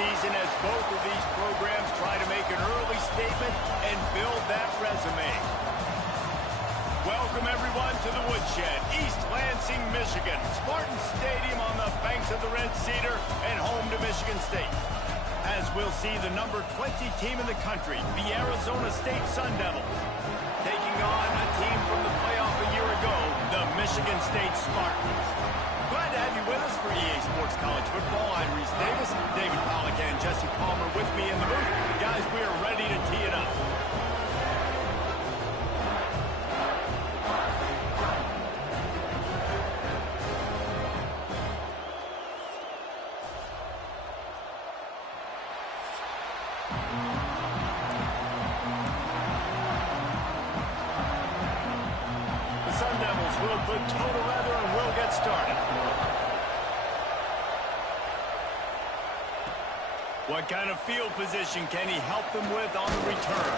season as both of these programs try to make an early statement and build that resume. Welcome, everyone, to the Woodshed, East Lansing, Michigan. Spartan Stadium on the banks of the Red Cedar and home to Michigan State. As we'll see the number 20 team in the country, the Arizona State Sun Devils, taking on a team from the playoff a year ago, the Michigan State Spartans. Glad to have you with us for EA Sports College Football. I'm Reese Davis, David Pollack and Jesse Palmer with me in the booth. Guys, we are ready to tee it up. Sun Devils will put total leather and will get started. What kind of field position can he help them with on the return?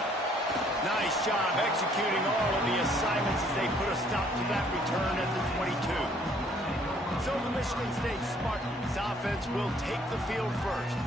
Nice job executing all of the assignments as they put a stop to that return at the 22. So the Michigan State Spartans offense will take the field first.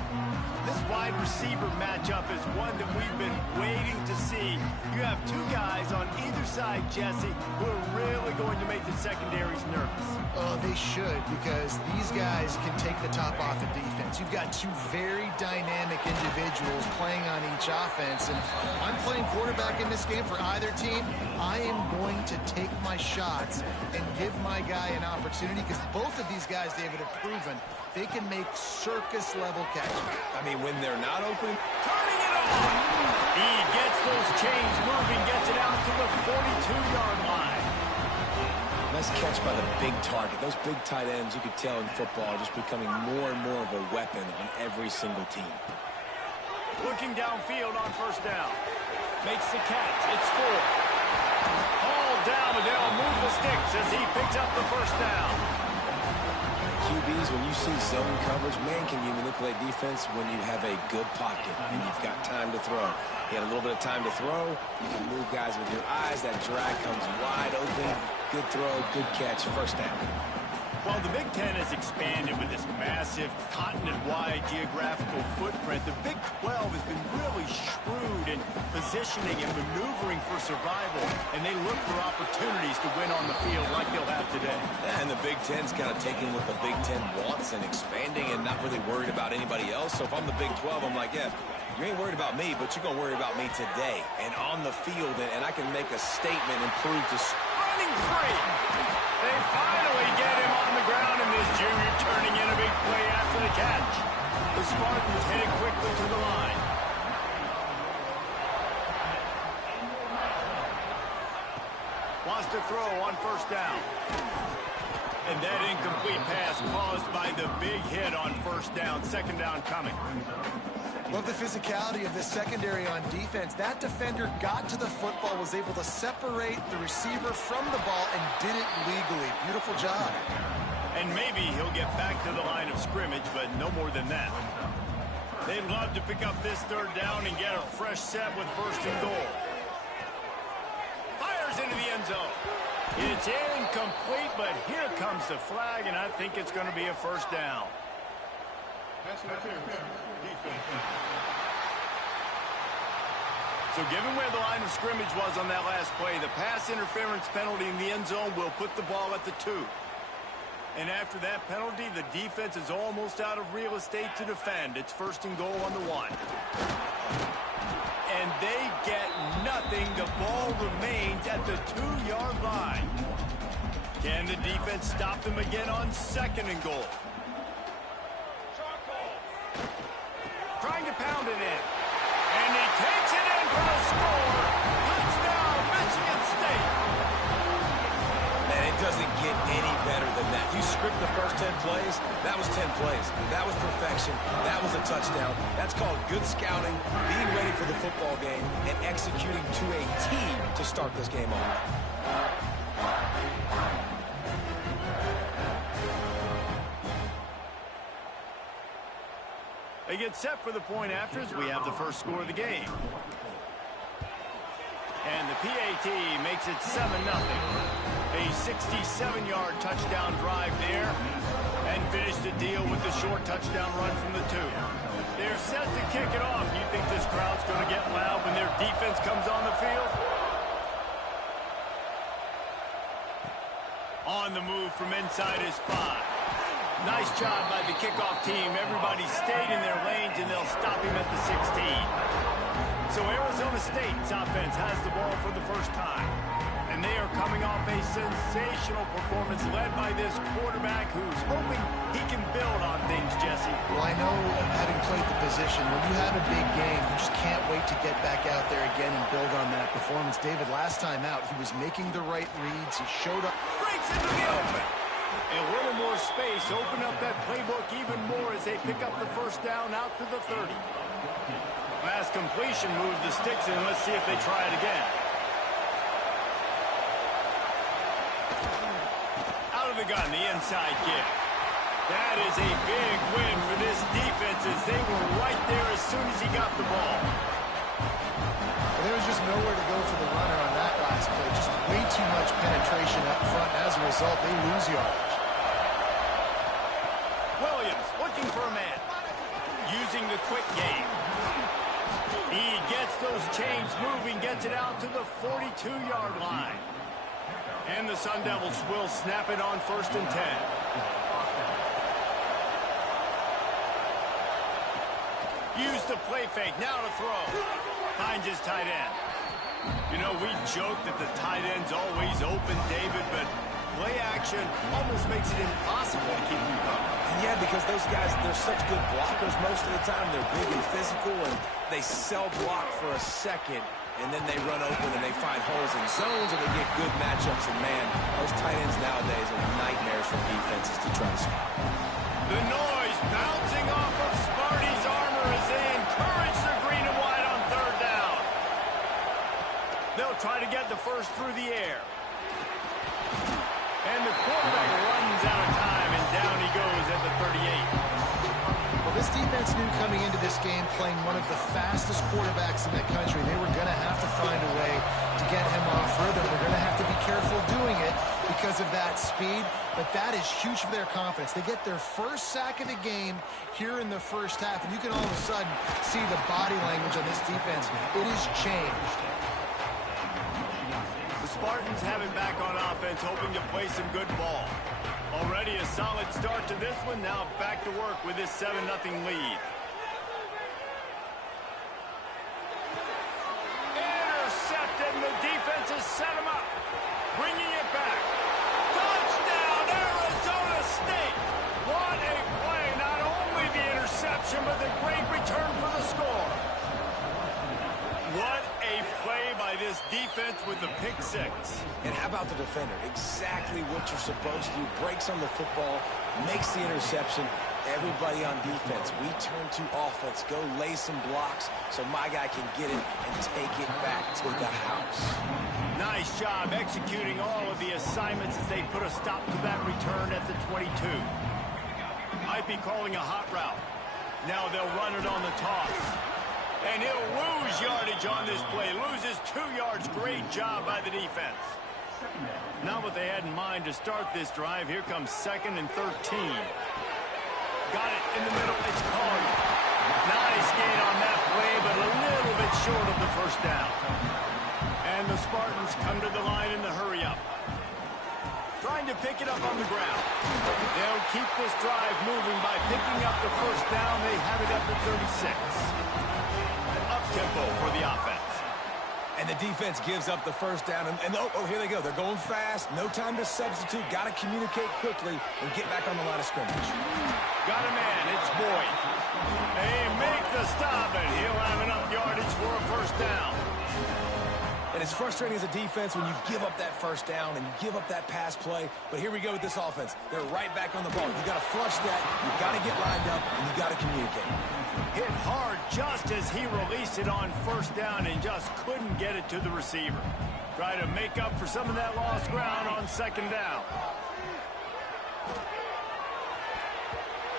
This wide receiver matchup is one that we've been waiting to see. You have two guys on either side, Jesse, who are really going to make the secondaries nervous. Oh, they should, because these guys can take the top off the defense. You've got two very dynamic individuals playing on each offense, and I'm playing quarterback in this game for either team. I am going to take my shots and give my guy an opportunity, because both of these guys, David, have proven they can make circus-level catches. I mean, when they're not open, Turning it on! He gets those chains moving, gets it out to the 42-yard line. nice catch by the big target. Those big tight ends, you could tell in football, are just becoming more and more of a weapon on every single team. Looking downfield on first down. Makes the catch. It's full. All down, but they'll move the sticks as he picks up the first down. QBs, when you see zone coverage, man, can you manipulate defense when you have a good pocket and you've got time to throw. He had a little bit of time to throw. You can move guys with your eyes. That drag comes wide open. Good throw, good catch, first down. Well, the Big Ten has expanded with this massive continent-wide geographical footprint. The Big 12 has been really shrewd in positioning and maneuvering for survival, and they look for opportunities to win on the field like they'll have today. Yeah, and the Big Ten's kind of taking what the Big Ten wants and expanding and not really worried about anybody else. So if I'm the Big 12, I'm like, yeah, you ain't worried about me, but you're going to worry about me today and on the field, and I can make a statement and prove to... Running free! They finally get him on the ground, and this junior turning in a big play after the catch. The Spartans headed quickly to the line. Wants to throw on first down. And that incomplete pass caused by the big hit on first down. Second down coming. Love the physicality of this secondary on defense. That defender got to the football, was able to separate the receiver from the ball, and did it legally. Beautiful job. And maybe he'll get back to the line of scrimmage, but no more than that. They'd love to pick up this third down and get a fresh set with first and goal. Fires into the end zone. It's incomplete, but here comes the flag, and I think it's going to be a first down. So given where the line of scrimmage was on that last play, the pass interference penalty in the end zone will put the ball at the 2. And after that penalty, the defense is almost out of real estate to defend. It's first and goal on the 1. And they get nothing. The ball remains at the 2-yard line. Can the defense stop them again on second and goal? Trying to pound it in. And he takes it in for a score. Touchdown, Michigan State. Man, it doesn't get any better than that. You script the first 10 plays, that was 10 plays. That was perfection. That was a touchdown. That's called good scouting, being ready for the football game, and executing to a team to start this game off. They get set for the point after as we have the first score of the game. And the PAT makes it 7-0. A 67-yard touchdown drive there. And finish the deal with the short touchdown run from the 2. There kick it off. You think this crowd's going to get loud when their defense comes on the field? On the move from inside his 5. Nice job by the kickoff team. Everybody stayed in their lanes, and they'll stop him at the 16. So Arizona State's offense has the ball for the first time. And they are coming off a sensational performance led by this quarterback who's hoping he can build on things, Jesse. Well, I know, having played the position, when you have a big game, you just can't wait to get back out there again and build on that performance. David, last time out, he was making the right reads. He showed up. Breaks into the open. A little more space. Open up that playbook even more as they pick up the first down out to the 30. Pass completion moves the sticks in. Let's see if they try it again. The gun, the inside kick. That is a big win for this defense as they were right there as soon as he got the ball. Well, there was just nowhere to go for the runner on that last play. Just way too much penetration up front. As a result, they lose yardage. Williams looking for a man. Using the quick game. He gets those chains moving, gets it out to the 42-yard line. And the Sun Devils will snap it on 1st and 10. Use the play fake. Now to throw. Finds his tight end. You know, we joke that the tight end's always open, David, but play action almost makes it impossible to keep him coming. And yeah, because those guys, they're such good blockers most of the time. They're big and physical, and they sell block for a second. And then they run open and they find holes in zones or they get good matchups. And, man, those tight ends nowadays are nightmares for defenses to try to stop. The noise bouncing off of Sparty's armor as they encourage the green and white on 3rd down. They'll try to get the first through the air. And the quarterback runs out of time, and down he goes at the 38. This defense knew coming into this game, playing one of the fastest quarterbacks in the country, they were going to have to find a way to get him off rhythm. They're going to have to be careful doing it because of that speed, but that is huge for their confidence. They get their first sack of the game here in the first half, and you can all of a sudden see the body language on this defense. It has changed. The Spartans have it back on offense, hoping to play some good ball. Already a solid start to this one. Now back to work with this 7-0 lead. Intercepted, and the defense has set him up. Bringing it back. Touchdown, Arizona State. What a play. Not only the interception, but the great return for the score. What a play by this defense with the pick 6. And how about the defender? Exactly what you're supposed to do. Breaks on the football, makes the interception. Everybody on defense, we turn to offense. Go lay some blocks so my guy can get it and take it back to the house. Nice job executing all of the assignments as they put a stop to that return at the 22. Might be calling a hot route. Now they'll run it on the toss. And he'll lose yardage on this play. Loses 2 yards. Great job by the defense. Not what they had in mind to start this drive. Here comes 2nd and 13. Got it in the middle. It's called. Nice gain on that play, but a little bit short of the first down. And the Spartans come to the line in the hurry-up. Trying to pick it up on the ground. They'll keep this drive moving by picking up the first down. They have it at the 36. Up-tempo for the offense. And the defense gives up the first down. And here they go. They're going fast. No time to substitute. Got to communicate quickly and get back on the line of scrimmage. Got a man. It's Boyd. They make the stop, and he'll have enough yardage for a first down. And it's frustrating as a defense when you give up that first down and you give up that pass play. But here we go with this offense. They're right back on the ball. You got to flush that. You got to get lined up, and you got to communicate. Hit hard just as he released it on first down and just couldn't get it to the receiver. Try to make up for some of that lost ground on second down.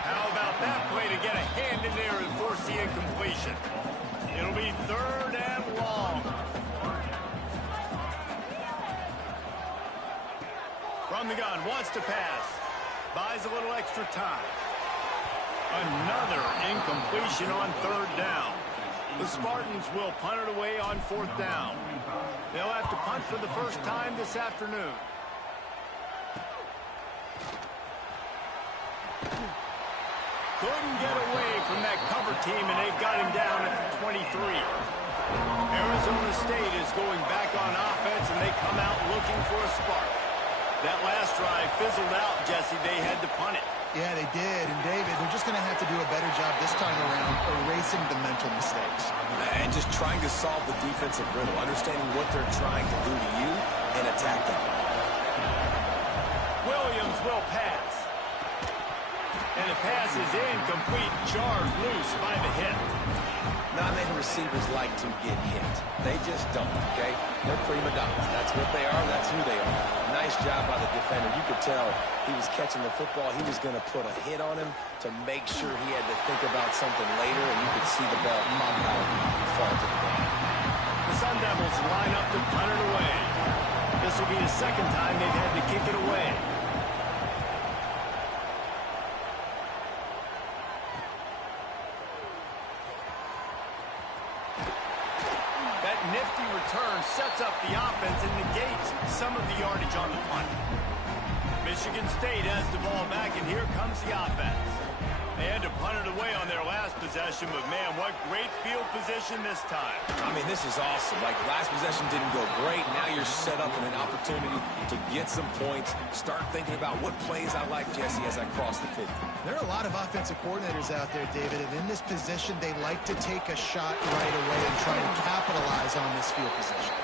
How about that play to get a hand in there and force the incompletion? It'll be 3rd and long. From the gun, wants to pass. Buys a little extra time. Another incompletion on third down. The Spartans will punt it away on fourth down. They'll have to punt for the first time this afternoon. Couldn't get away from that cover team, and they've got him down at the 23. Arizona State is going back on offense, and they come out looking for a spark. That last drive fizzled out, Jesse. They had to punt it. Yeah, they did. And, David, they're just going to have to do a better job this time around erasing the mental mistakes. And just trying to solve the defensive riddle, understanding what they're trying to do to you and attack them. Williams will pass. And the pass is incomplete, jarred loose by the hit. Not many receivers like to get hit. They just don't, okay? They're prima donnas. That's what they are. That's who they are. Nice job by the defender. You could tell he was catching the football. He was going to put a hit on him to make sure he had to think about something later, and you could see the ball pop out and fall to the ground. The Sun Devils line up to punt it away. This will be the second time they've had to kick it away. Nifty return sets up the offense and negates some of the yardage on the punt. Michigan State has the ball back, and here comes the offense. They had to punt it away on their last possession, but, man, what great field position this time. I mean, this is awesome. Like, last possession didn't go great. Now you're set up in an opportunity to get some points, start thinking about what plays I like, Jesse, as I cross the 50. There are a lot of offensive coordinators out there, David, and in this position, they like to take a shot right away and try to capitalize on this field position.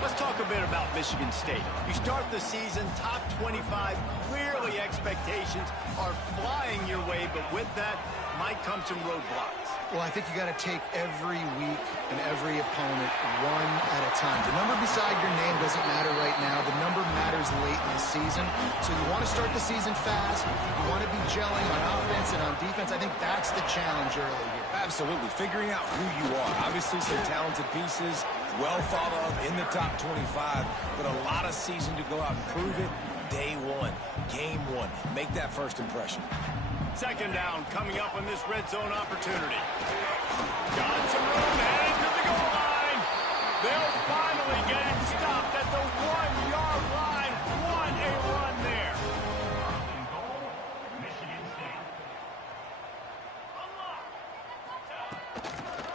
Let's talk a bit about Michigan State. You start the season top 25. Clearly expectations are flying your way, but with that might come some roadblocks. Well, I think you got to take every week and every opponent one at a time. The number beside your name doesn't matter right now. The number matters late in the season. So you want to start the season fast. You want to be gelling on offense and on defense. I think that's the challenge early here. Absolutely. Figuring out who you are. Obviously some talented pieces, well thought of in the top 25, but a lot of season to go out and prove it. Day one, game one. Make that first impression. Second down coming up on this red zone opportunity. Got some room, heading to the goal line. They'll finally get it stopped at the 1-yard line. What a run there.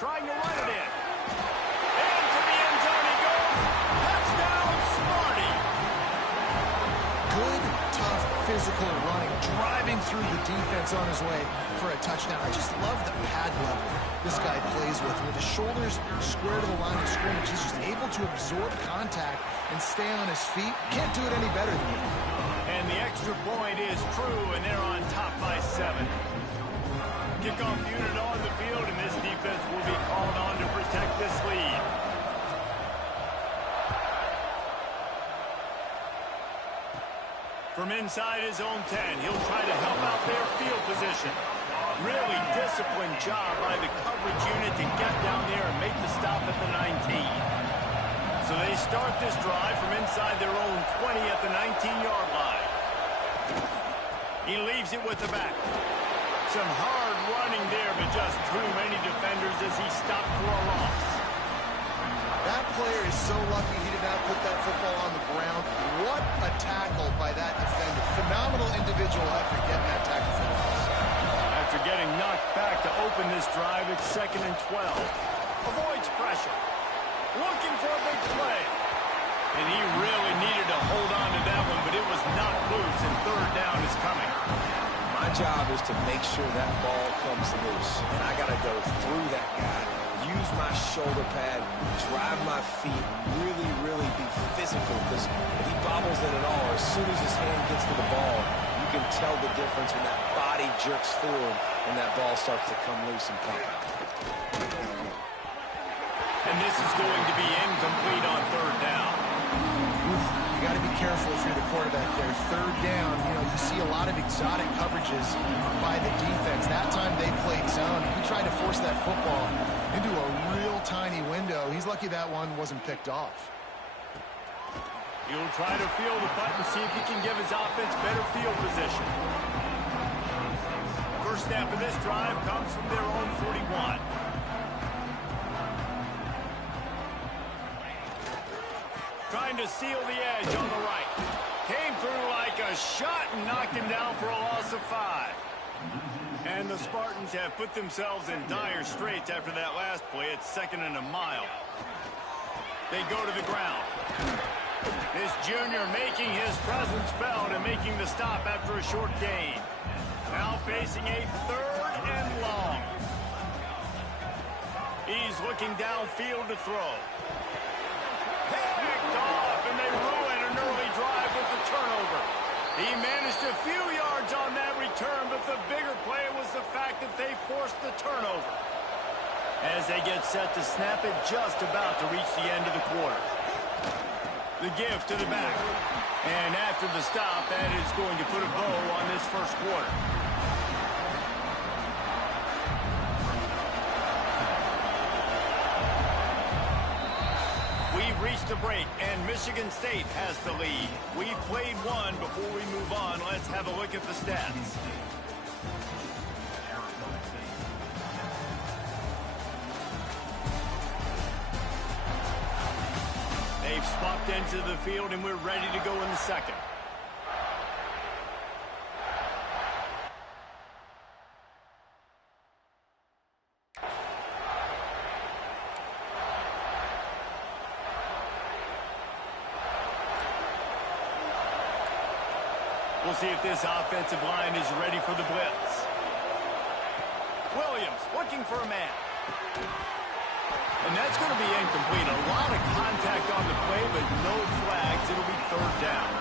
Trying to run it in. Into the end zone he goes. Touchdown, Smarty. Good, tough, physical running, driving through the defense on his way for a touchdown. I just love the pad level this guy plays with his shoulders square to the line of scrimmage. He's just able to absorb contact and stay on his feet. Can't do it any better than that. And the extra point is true, and they're on top by 7. Kickoff unit on the field, and this defense will be called on to protect this lead. From inside his own 10, he'll try to help out their field position. Really disciplined job by the coverage unit to get down there and make the stop at the 19. So they start this drive from inside their own 20 at the 19-yard line. He leaves it with the back. Some hard running there, but just too many defenders as he stopped for a loss. That player is so lucky he did not put that football on the ground. What a tackle by that defender. Phenomenal individual after getting that tackle for loss. After getting knocked back to open this drive, it's 2nd and 12. Avoids pressure. Looking for a big play. And he really needed to hold on to that one, but it was not loose, and third down is coming. My job is to make sure that ball comes loose, and I got to go through that guy, use my shoulder pad, drive my feet, really be physical, because if he bobbles it at all, as soon as his hand gets to the ball, you can tell the difference when that body jerks forward and that ball starts to come loose and pop out. And this is going to be incomplete on third down. You got to be careful if you're the quarterback there. Third down, you see a lot of exotic coverages by the defense. That time they played zone. He tried to force that football into a real tiny window. He's lucky that one wasn't picked off. He'll try to field the punt and see if he can give his offense better field position. first snap of this drive comes from their own 41. Trying to seal the edge on the right. Came through like a shot and knocked him down for a loss of 5. And the Spartans have put themselves in dire straits after that last play. It's 2nd and a mile. They go to the ground. This junior making his presence felt and making the stop after a short gain. Now facing a 3rd and long. He's looking downfield to throw. Picked off, and they ruin an early drive with the turnover. He managed a few yards on that return, but the bigger play was the fact that they forced the turnover. As they get set to snap it, just about to reach the end of the quarter. The give to the back. And after the stop, that is going to put a bow on this first quarter. We've reached a break, and Michigan State has the lead. We've played one. Before we move on, let's have a look at the stats. They've swapped into the field, and we're ready to go in the second. We'll see if this offensive line is ready for the blitz. Williams looking for a man. And that's going to be incomplete. A lot of contact on the play, but no flags. It'll be 3rd down.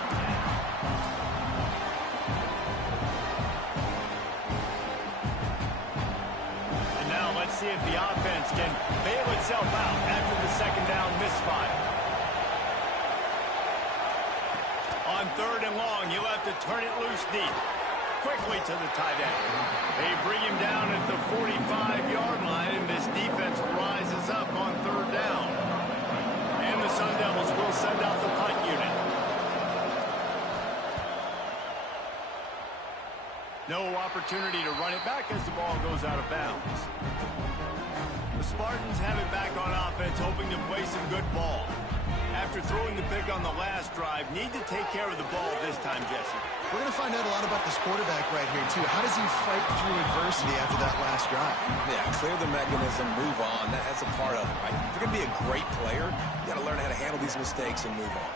And now let's see if the offense can bail itself out after the 2nd down misfire. On 3rd and long, you'll have to turn it loose deep. Quickly to the tight end. They bring him down at the 45-yard line, and this defense rises up on 3rd down. And the Sun Devils will send out the punt unit. No opportunity to run it back as the ball goes out of bounds. The Spartans have it back on offense, hoping to play some good ball. After throwing the pick on the last drive, need to take care of the ball this time, Jesse. We're going to find out a lot about this quarterback right here, too. How does he fight through adversity after that last drive? Yeah, clear the mechanism, move on. That's a part of it, right? If you're going to be a great player, you got to learn how to handle these mistakes and move on.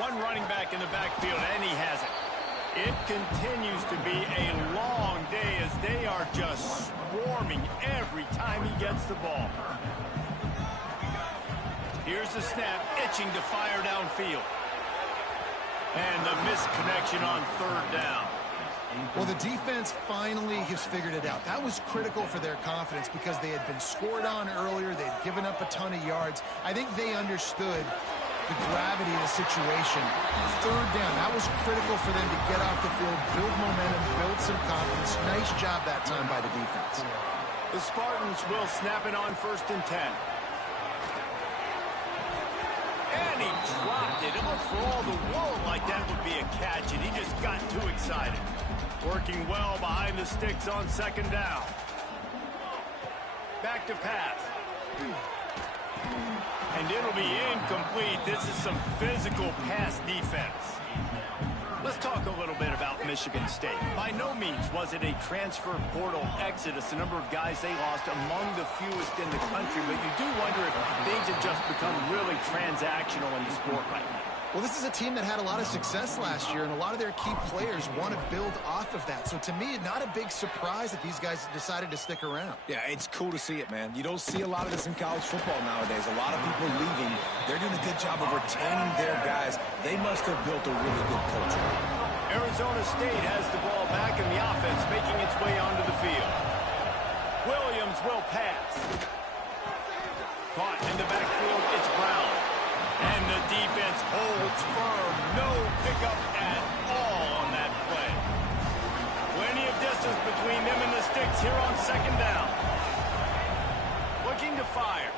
One running back in the backfield, and he has it. It continues to be a long day as they are just swarming every time he gets the ball. Here's the snap, itching to fire downfield. And the misconnection on 3rd down. Well, the defense finally has figured it out. That was critical for their confidence because they had been scored on earlier. They had given up a ton of yards. I think they understood the gravity of the situation. 3rd down, that was critical for them to get off the field, build momentum, build some confidence. Nice job that time by the defense. The Spartans will snap it on 1st and 10. And he dropped it. It looked for all the world like that would be a catch, and he just got too excited. Working well behind the sticks on 2nd down. Back to pass. And it'll be incomplete. This is some physical pass defense. Let's talk a little bit about Michigan State. By no means was it a transfer portal exodus. The number of guys they lost among the fewest in the country, but you do wonder if things have just become really transactional in the sport right now. Well, this is a team that had a lot of success last year, and a lot of their key players want to build off of that. So to me, not a big surprise that these guys decided to stick around. Yeah, it's cool to see it, man. You don't see a lot of this in college football nowadays. A lot of people leaving. They're doing a good job of retaining their guys. They must have built a really good culture. Arizona State has the ball back in the offense, making its way onto the field. Williams will pass. Caught in the backfield, it's Brown. And the defense holds firm. No pickup at all on that play. Plenty of distance between them and the sticks here on 2nd down. Looking to fire.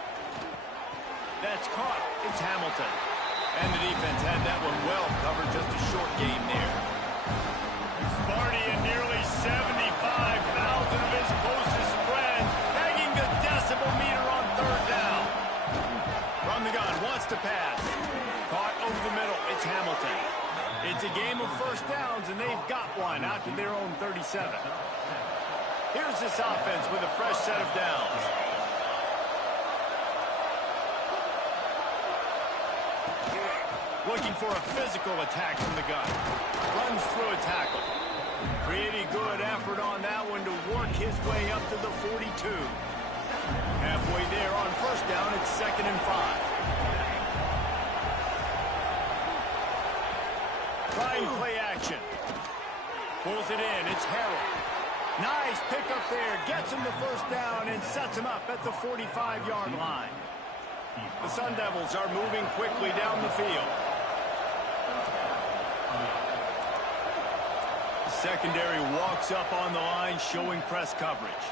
That's caught. It's Hamilton. And the defense had that one well covered, just a short game there. Sparty and nearly 75,000 of his closest friends banging the decibel meter on third down. From the gun, wants to pass. Caught over the middle, it's Hamilton. It's a game of first downs, and they've got one out to their own 37. Here's this offense with a fresh set of downs. Looking for a physical attack from the gun. Runs through a tackle. Pretty good effort on that one to work his way up to the 42. Halfway there on first down, it's 2nd and 5. Trying play action. Pulls it in. It's Harrell. Nice pickup there. Gets him the first down and sets him up at the 45-yard line. The Sun Devils are moving quickly down the field. Secondary walks up on the line, showing press coverage.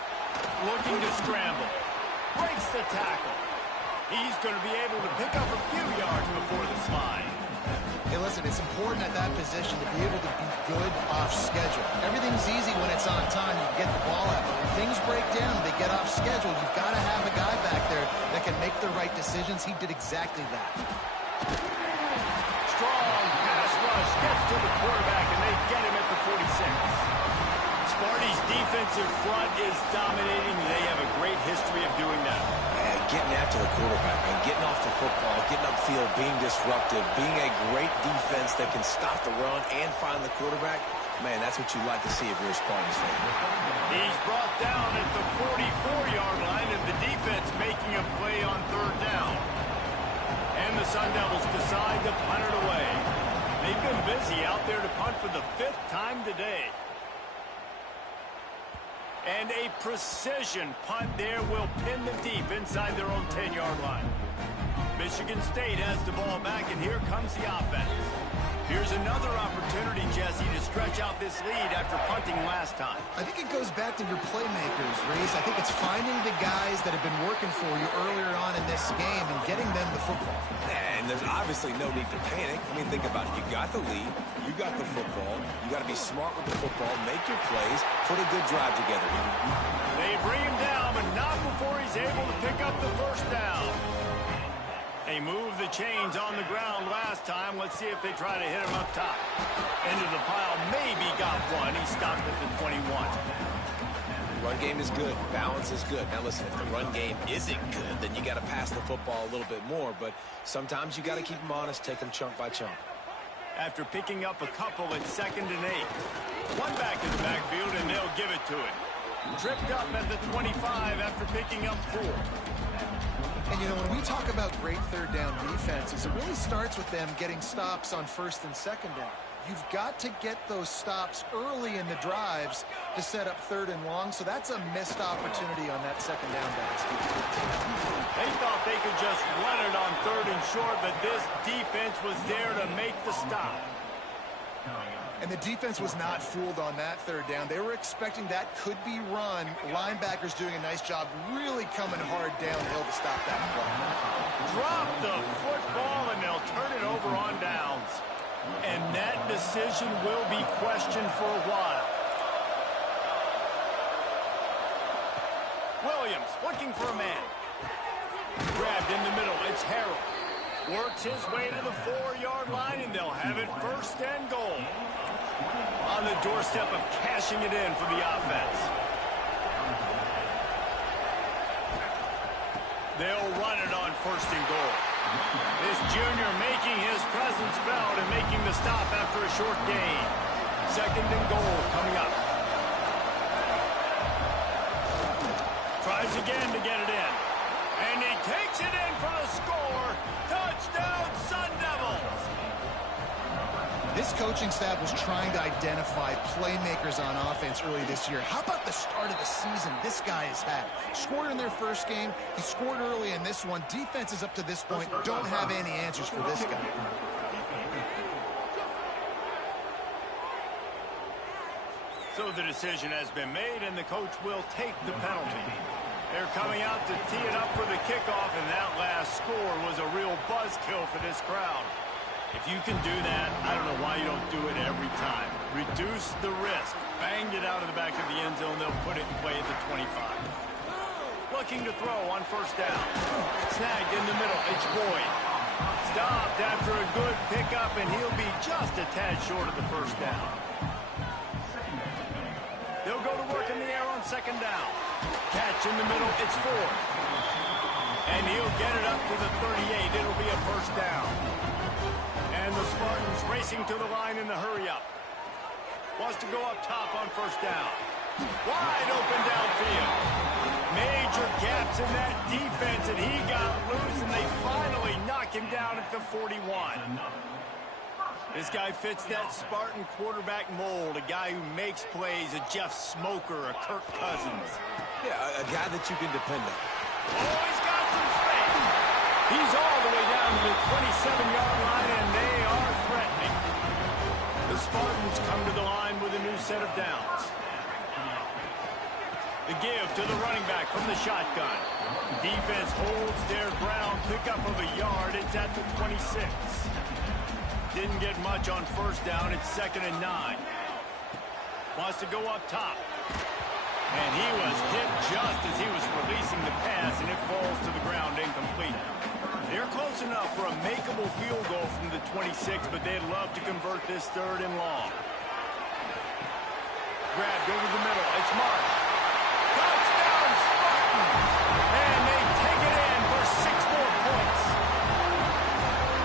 Looking to scramble. Breaks the tackle. He's going to be able to pick up a few yards before the slide. Hey, listen, it's important at that position to be able to be good off schedule. Everything's easy when it's on time. You get the ball out. But when things break down, they get off schedule. You've got to have a guy back there that can make the right decisions. He did exactly that. Strong pass rush gets to the quarterback, and they get him at the 46. Sparty's defensive front is dominating. They have a great history of doing that. Getting after the quarterback and getting off the football, getting upfield, being disruptive, being a great defense that can stop the run and find the quarterback. Man, that's what you like to see if you're a Spartans fan. He's brought down at the 44-yard line, and the defense making a play on third down. And the Sun Devils decide to punt it away. They've been busy out there to punt for the 5th time today. And a precision punt there will pin the deep inside their own 10-yard line. Michigan State has the ball back, and here comes the offense. Here's another opportunity, Jesse, to stretch out this lead after punting last time. I think it goes back to your playmakers, Reese. I think it's finding the guys that have been working for you earlier on in this game and getting them the football. And there's obviously no need to panic. I mean, think about it. You got the lead. You got the football. You got to be smart with the football. Make your plays. Put a good drive together here. They bring him down, but not before he's able to pick up the first down. They moved the chains on the ground last time. Let's see if they try to hit him up top. Into the pile. Maybe got one. He stopped at the 21. Run game is good. Balance is good. Now listen, if the run game isn't good, then you got to pass the football a little bit more. But sometimes you got to keep them honest, take them chunk by chunk. After picking up a couple at 2nd and 8. One back in the backfield, and they'll give it to him. Tripped up at the 25 after picking up 4. And, you know, when we talk about great third down defenses, it really starts with them getting stops on 1st and 2nd down. You've got to get those stops early in the drives to set up 3rd and long, so that's a missed opportunity on that 2nd down basket. They thought they could just run it on 3rd and short, but this defense was there to make the stop. And the defense was not fooled on that 3rd down. They were expecting that could be run. Linebackers doing a nice job really coming hard downhill to stop that play. Drop the football, and they'll turn it over on downs. And that decision will be questioned for a while. Williams looking for a man. Grabbed in the middle. It's Harrell. Works his way to the 4-yard line, and they'll have it 1st and goal. On the doorstep of cashing it in for the offense. They'll run it on 1st and goal. This junior making his presence felt and making the stop after a short gain. 2nd and goal coming up. Tries again to get it in. And he takes it in for the score. Touchdown, Sun Devils! This coaching staff was trying to identify playmakers on offense early this year. How about the start of the season this guy has had? Scored in their first game. He scored early in this one. Defenses up to this point don't have any answers for this guy. So the decision has been made, and the coach will take the penalty. They're coming out to tee it up for the kickoff, and that last score was a real buzzkill for this crowd. If you can do that, I don't know why you don't do it every time. Reduce the risk. Banged it out of the back of the end zone. They'll put it in play at the 25. Looking to throw on first down. Snagged in the middle. It's Boyd. Stopped after a good pickup, and he'll be just a tad short of the first down. They'll go to work in the air on second down. Catch in the middle. It's Ford. And he'll get it up to the 38. It'll be a first down. And the Spartans racing to the line in the hurry-up. Wants to go up top on first down. Wide open downfield. Major gaps in that defense, and he got loose, and they finally knock him down at the 41. This guy fits that Spartan quarterback mold, a guy who makes plays, a Jeff Smoker, a Kirk Cousins. Yeah, a guy that you can depend on. Oh, he's got some space. He's all the way down to the 27-yard line, and they are threatening. The Spartans come to the line with a new set of downs. The give to the running back from the shotgun. Defense holds their ground, pickup of a yard. It's at the 26. Didn't get much on first down. It's 2nd and 9. Wants to go up top. And he was hit just as he was releasing the pass, and it falls to the ground incomplete. They're close enough for a makeable field goal from the 26, but they'd love to convert this 3rd and long. Grabbed over the middle. It's Marsh. Touchdown, Spartans! And they take it in for 6 more points.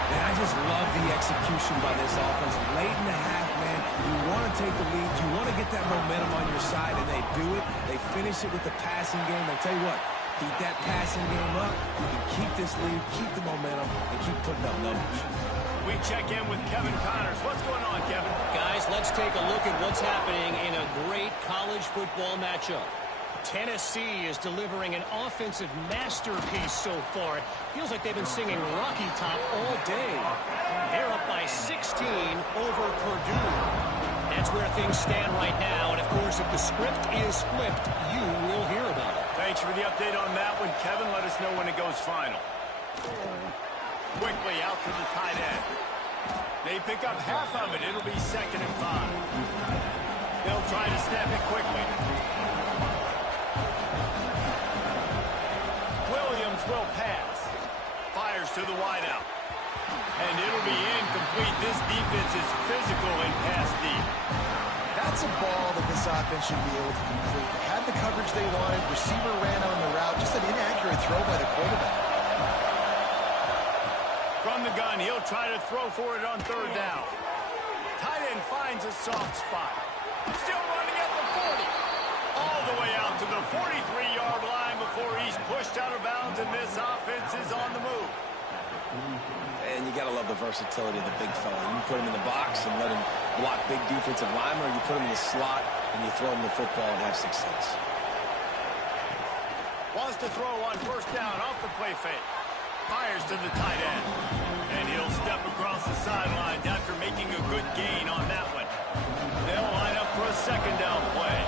Man, I just love the execution by this offense. Late in the half, man, you want to take the lead. You want to get that momentum on your side, and they do it. They finish it with the passing game. I'll tell you what, keep that passing game up. You can keep this lead, keep the momentum, and keep putting up numbers. We check in with Kevin Connors. What's going on, Kevin? Guys, let's take a look at what's happening in a great college football matchup. Tennessee is delivering an offensive masterpiece so far. It feels like they've been singing Rocky Top all day. They're up by 16 over Purdue. That's where things stand right now. And, of course, if the script is flipped, you will hear about it. Thanks for the update on that one, Kevin. Let us know when it goes final. Quickly out to the tight end. They pick up half of it. It'll be 2nd and 5. They'll try to snap it quickly. Williams will pass. Fires to the wideout. And it'll be incomplete. This defense is physical and pass deep. That's a ball that this offense should be able to complete. They had the coverage they wanted. Receiver ran on the route. Just an inaccurate throw by the quarterback. From the gun, he'll try to throw for it on 3rd down. Tight end finds a soft spot. Still running at the 40. All the way out to the 43-yard line before he's pushed out of bounds, and this offense is on the move. And you got to love the versatility of the big fella. You can put him in the box and let him block big defensive linemen, or you put him in the slot and you throw him the football and have success. Wants to throw on first down off the play fake. Fires to the tight end. And he'll step across the sidelines after making a good gain on that one. They'll line up for a 2nd down play.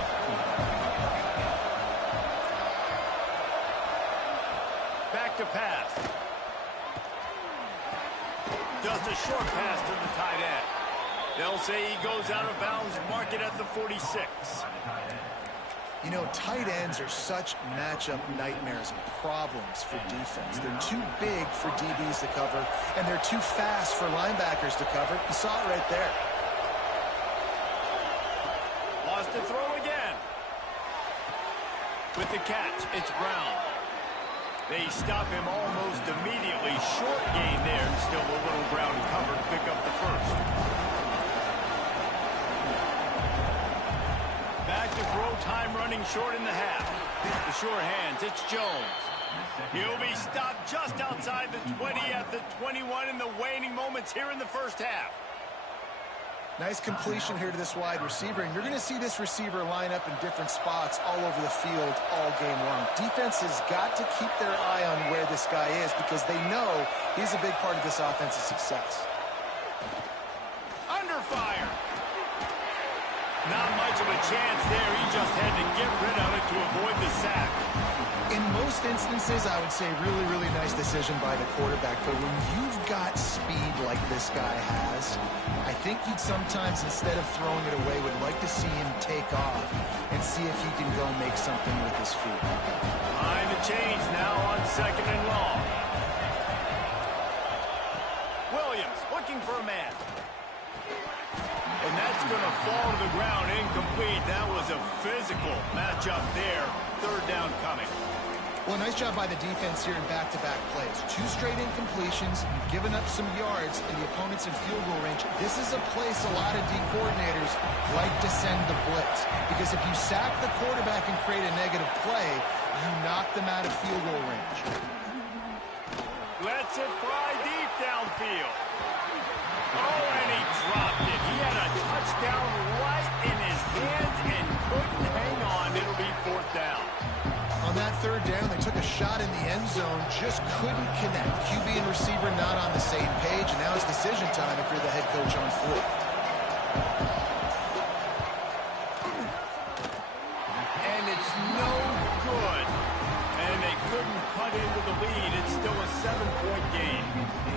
Back to pass. Just a short pass to the tight end. They'll say he goes out of bounds, mark it at the 46. You know, tight ends are such matchup nightmares and problems for defense. They're too big for DBs to cover, and they're too fast for linebackers to cover. You saw it right there. Wants to throw again. With the catch, it's Brown. They stop him almost immediately. Short gain there. Still a little ground covered to pick up the first. Back to throw time running short in the half. The sure hands, it's Jones. He'll be stopped just outside the 20 at the 21 in the waning moments here in the first half. Nice completion here to this wide receiver, and you're going to see this receiver line up in different spots all over the field all game long. Defense has got to keep their eye on where this guy is because they know he's a big part of this offense's success. Under fire. Not much of a chance there. He just had to get rid of it to avoid the sack. In most instances, I would say really, really nice decision by the quarterback. But when you've got speed like this guy has, I think you'd sometimes, instead of throwing it away, would like to see him take off and see if he can go make something with his feet. Behind the chains now on 2nd and long. Williams looking for a man. And that's going to fall to the ground, incomplete. That was a physical matchup there. 3rd down coming. Well, nice job by the defense here in back-to-back plays. 2 straight incompletions. You've given up some yards, and the opponent's in field goal range. This is a place a lot of D coordinators like to send the blitz, because if you sack the quarterback and create a negative play, you knock them out of field goal range. Lets it fly deep downfield. Oh, and he dropped it. He had a touchdown right in his hands and couldn't hang on. It'll be 4th down. On that 3rd down, they took a shot in the end zone, just couldn't connect. QB and receiver not on the same page, and now it's decision time if you're the head coach on 4th. And it's no good. And they couldn't cut into the lead. It's still a 7-point game.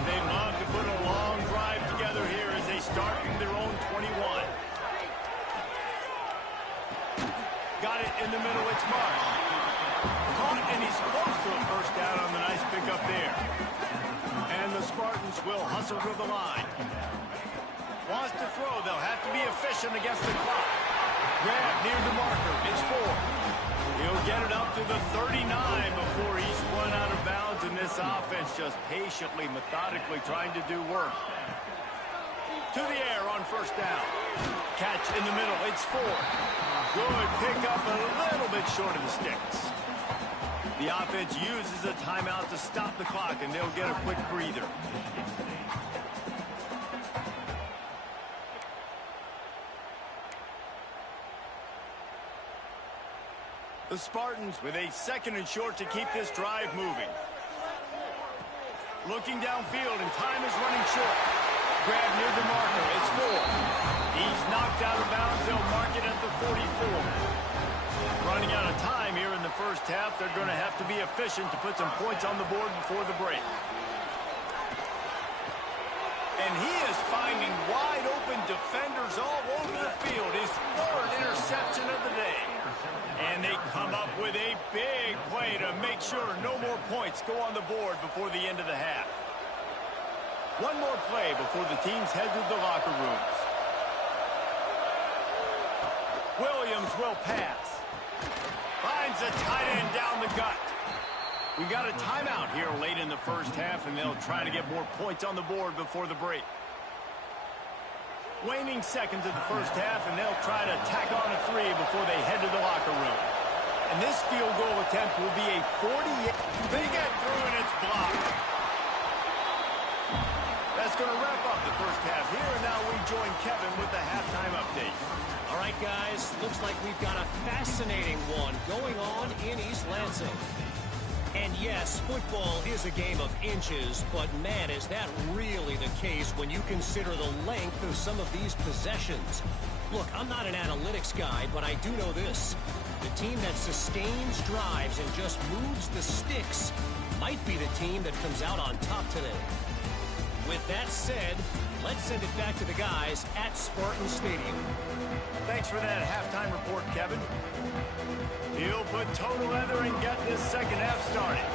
They love to put a long drive together here as they start from their own 21. Got it in the middle. It's Mark. Caught, and he's close to a 1st down on the nice pickup there. And the Spartans will hustle to the line. Wants to throw. They'll have to be efficient against the clock. Grab near the marker. It's 4. He'll get it up to the 39 before he's run out of bounds, and this offense just patiently, methodically trying to do work. To the air on 1st down. Catch in the middle. It's 4. Good pickup, a little bit short of the sticks. The offense uses a timeout to stop the clock, and they'll get a quick breather. The Spartans with a 2nd and short to keep this drive moving. Looking downfield, and time is running short. Grab near the marker. It's 4. He's knocked out of bounds. They'll mark it at the 44. Running out of time here in the 1st half. They're going to have to be efficient to put some points on the board before the break. And he is finding wide open defenders all over the field. His 3rd interception of the day. And they come up with a big play to make sure no more points go on the board before the end of the half. One more play before the teams head to the locker rooms. Williams will pass. Finds a tight end down the gut. We got a timeout here late in the 1st half, and they'll try to get more points on the board before the break. Waning seconds of the 1st half, and they'll try to tack on a 3 before they head to the locker room. And this field goal attempt will be a 48. They get through, and it's blocked. That's going to wrap up the 1st half here, and now we join Kevin with the halftime update. All right, guys, looks like we've got a fascinating one going on in East Lansing. And yes, football is a game of inches, but man, is that really the case when you consider the length of some of these possessions. Look, I'm not an analytics guy, but I do know this. The team that sustains drives and just moves the sticks might be the team that comes out on top today. With that said, let's send it back to the guys at Spartan Stadium. Thanks for that halftime report, Kevin. He'll put toe together and get this 2nd half started.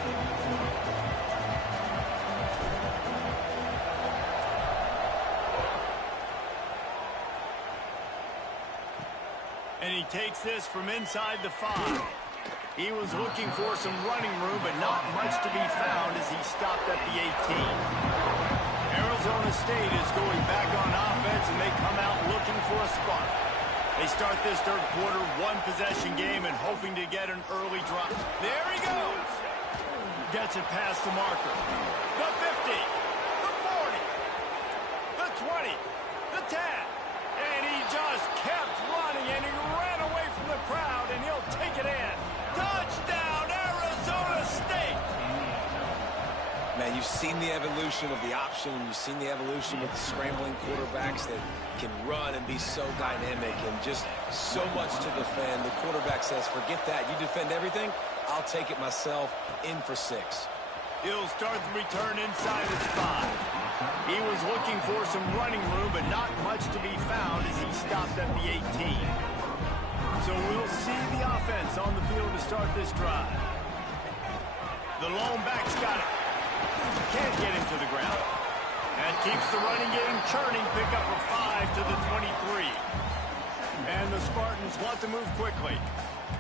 And he takes this from inside the 5. He was looking for some running room, but not much to be found as he stopped at the 18. Arizona State is going back on offense, and they come out looking for a spark. They start this 3rd quarter, 1-possession game, and hoping to get an early drop. There he goes. Gets it past the marker. The 50, the 40, the 20, the 10. And he just kept running, and he ran away from the crowd, and he'll take it in. Touchdown, Arizona State! Man, you you've seen the evolution of the option, and you've seen the evolution with the scrambling quarterbacks that can run and be so dynamic and just so much to defend. The quarterback says, forget that. You defend everything, I'll take it myself. In for 6. He'll start the return inside his 5. He was looking for some running room, but not much to be found as he stopped at the 18. So we'll see the offense on the field to start this drive. The lone back's got it. Can't get him to the ground. And keeps the running game churning. Pick up a 5 to the 23. And the Spartans want to move quickly.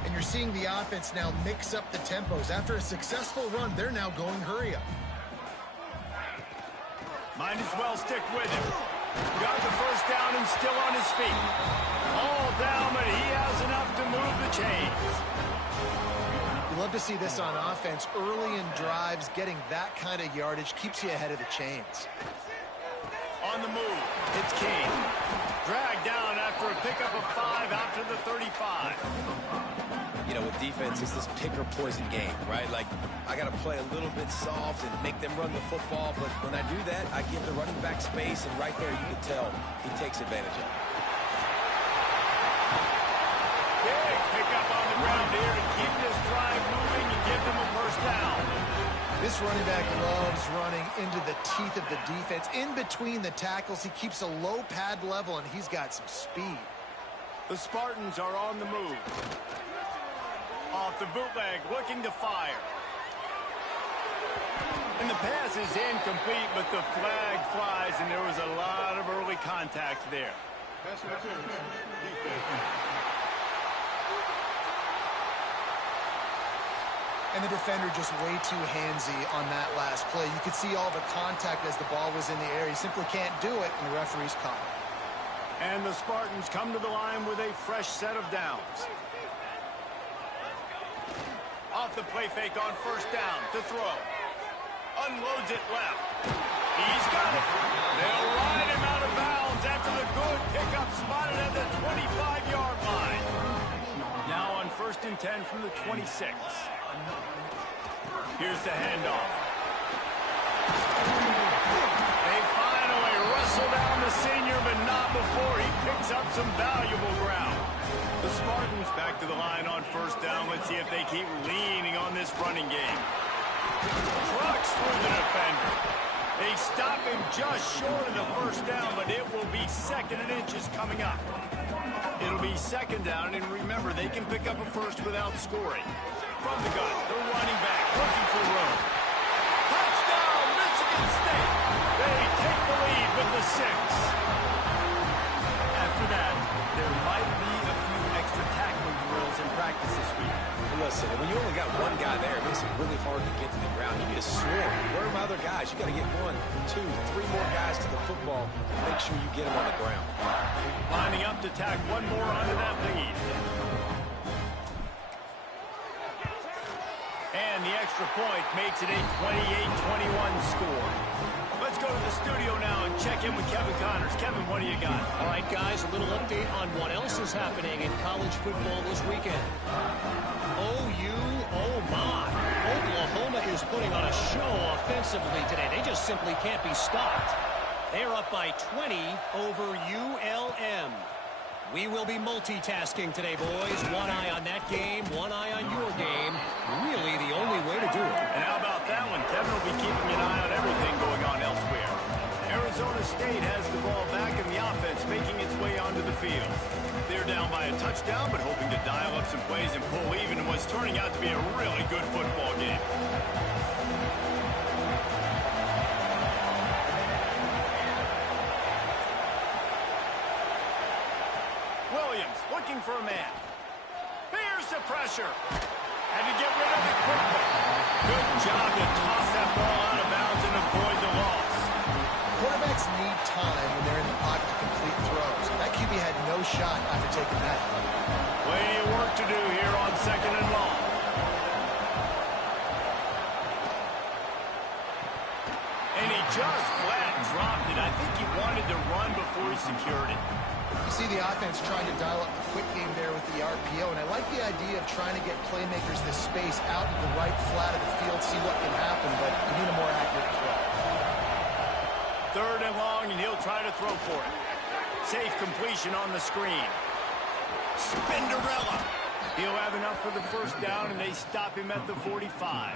And you're seeing the offense now mix up the tempos. After a successful run, they're now going hurry up. Might as well stick with him. Got the first down and still on his feet. All down, but he has enough to move the chains. You love to see this on offense. Early in drives, getting that kind of yardage keeps you ahead of the chains. On the move, it's King. Dragged down after a pickup of 5 out to the 35. You know, with defense, it's this pick or poison game, right? Like, I got to play a little bit soft and make them run the football, but when I do that, I give the running back space, and right there you can tell he takes advantage of it. Big pickup on the ground here to keep this drive moving and give them a first down. This running back loves running into the teeth of the defense. In between the tackles, he keeps a low pad level, and he's got some speed. The Spartans are on the move. Off the bootleg, looking to fire. And the pass is incomplete, but the flag flies, and there was a lot of early contact there. And the defender just way too handsy on that last play. You could see all the contact as the ball was in the air. He simply can't do it, and the referee's caught it. And the Spartans come to the line with a fresh set of downs. Off the play fake on first down to throw. Unloads it left. He's got it. They'll ride him out of bounds after the good pickup spotted at the 25-yard line. Now on 1st and 10 from the 26. Here's the handoff. They finally wrestle down the senior, but not before he picks up some valuable ground. The Spartans back to the line on first down. Let's see if they keep leaning on this running game. Trucks through the defender. They stop him just short of the first down, but it will be 2nd and inches coming up. It'll be 2nd down, and remember, they can pick up a first without scoring. From the gun, the running back looking for room. Touchdown, Michigan State. They take the lead with the 6. After that, there might be a few extra tackling drills in practice this week. Listen, when you only got one guy there, it makes it really hard to get to the ground. You need a swarm. Where are my other guys? You got to get 1, 2, 3 more guys to the football. Make sure you get them on the ground. Lining up to tack one more onto that lead. And the extra point makes it a 28-21 score. Let's go to the studio now and check in with Kevin Connors. Kevin, what do you got? All right, guys, a little update on what else is happening in college football this weekend. OU, oh my. Oklahoma is putting on a show offensively today. They just simply can't be stopped. They're up by 20 over ULM. We will be multitasking today, boys. One eye on that game, one eye on your game. Really the only way to do it. And how about that one? Kevin will be keeping an eye on everything going on elsewhere. Arizona State has the ball back in the offense, making its way onto the field. They're down by a touchdown, but hoping to dial up some plays and pull even in what's turning out to be a really good football game. Williams looking for a man. Here's the pressure. Had to get rid of it quickly. Good job to toss that ball out of bounds and avoid the loss. Quarterbacks need time when they're in the pocket to complete throws. That QB had no shot after taking that. Plenty of work to do here on 2nd and long. And he just flat dropped it. I think he wanted to run before he secured it. You see the offense trying to dial up the quick game there with the RPO, and I like the idea of trying to get playmakers this space out in the right flat of the field, see what can happen, but you need a more accurate throw. 3rd and long, and he'll try to throw for it. Safe completion on the screen. Spinderella. He'll have enough for the 1st down, and they stop him at the 45.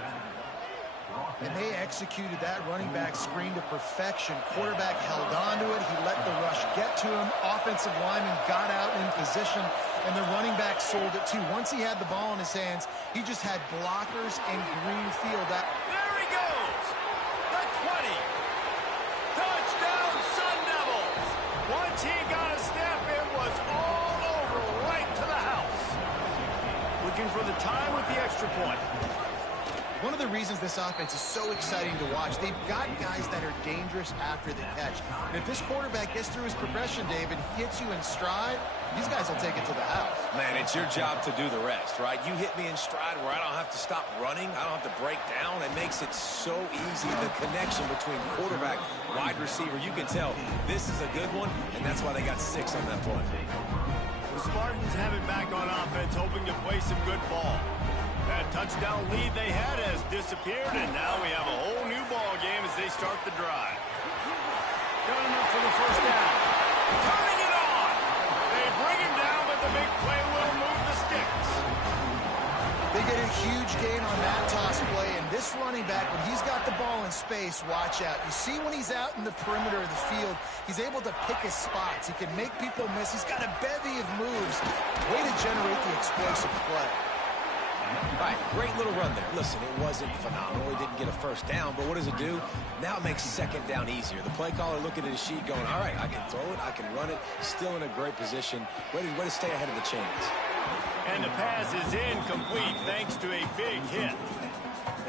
And they executed that running back screen to perfection. Quarterback held on to it. He let the rush get to him. Offensive lineman got out in position, and the running back sold it too. Once he had the ball in his hands, he just had blockers and green field. There he goes! The 20! Touchdown, Sun Devils! Once he got a step, it was all over, right to the house. Looking for the time with the extra point. One of the reasons this offense is so exciting to watch, they've got guys that are dangerous after the catch. And if this quarterback gets through his progression, David, hits you in stride, these guys will take it to the house. Man, it's your job to do the rest, right? You hit me in stride where I don't have to stop running. I don't have to break down. It makes it so easy, the connection between quarterback, wide receiver. You can tell this is a good one, and that's why they got 6 on that point. The Spartans have it back on offense, hoping to play some good ball. That touchdown lead they had has disappeared, and now we have a whole new ball game as they start the drive. Got enough for the 1st down. Turning it on! They bring him down, but the big play will move the sticks. They get a huge gain on that toss play, and this running back, when he's got the ball in space, watch out. You see when he's out in the perimeter of the field, he's able to pick his spots. He can make people miss. He's got a bevy of moves. Way to generate the explosive play. Right, great little run there. Listen, it wasn't phenomenal. He didn't get a 1st down, but what does it do? Now it makes 2nd down easier. The play caller looking at his sheet going, all right, I can throw it, I can run it, still in a great position. Way to stay ahead of the chains. And the pass is incomplete thanks to a big hit.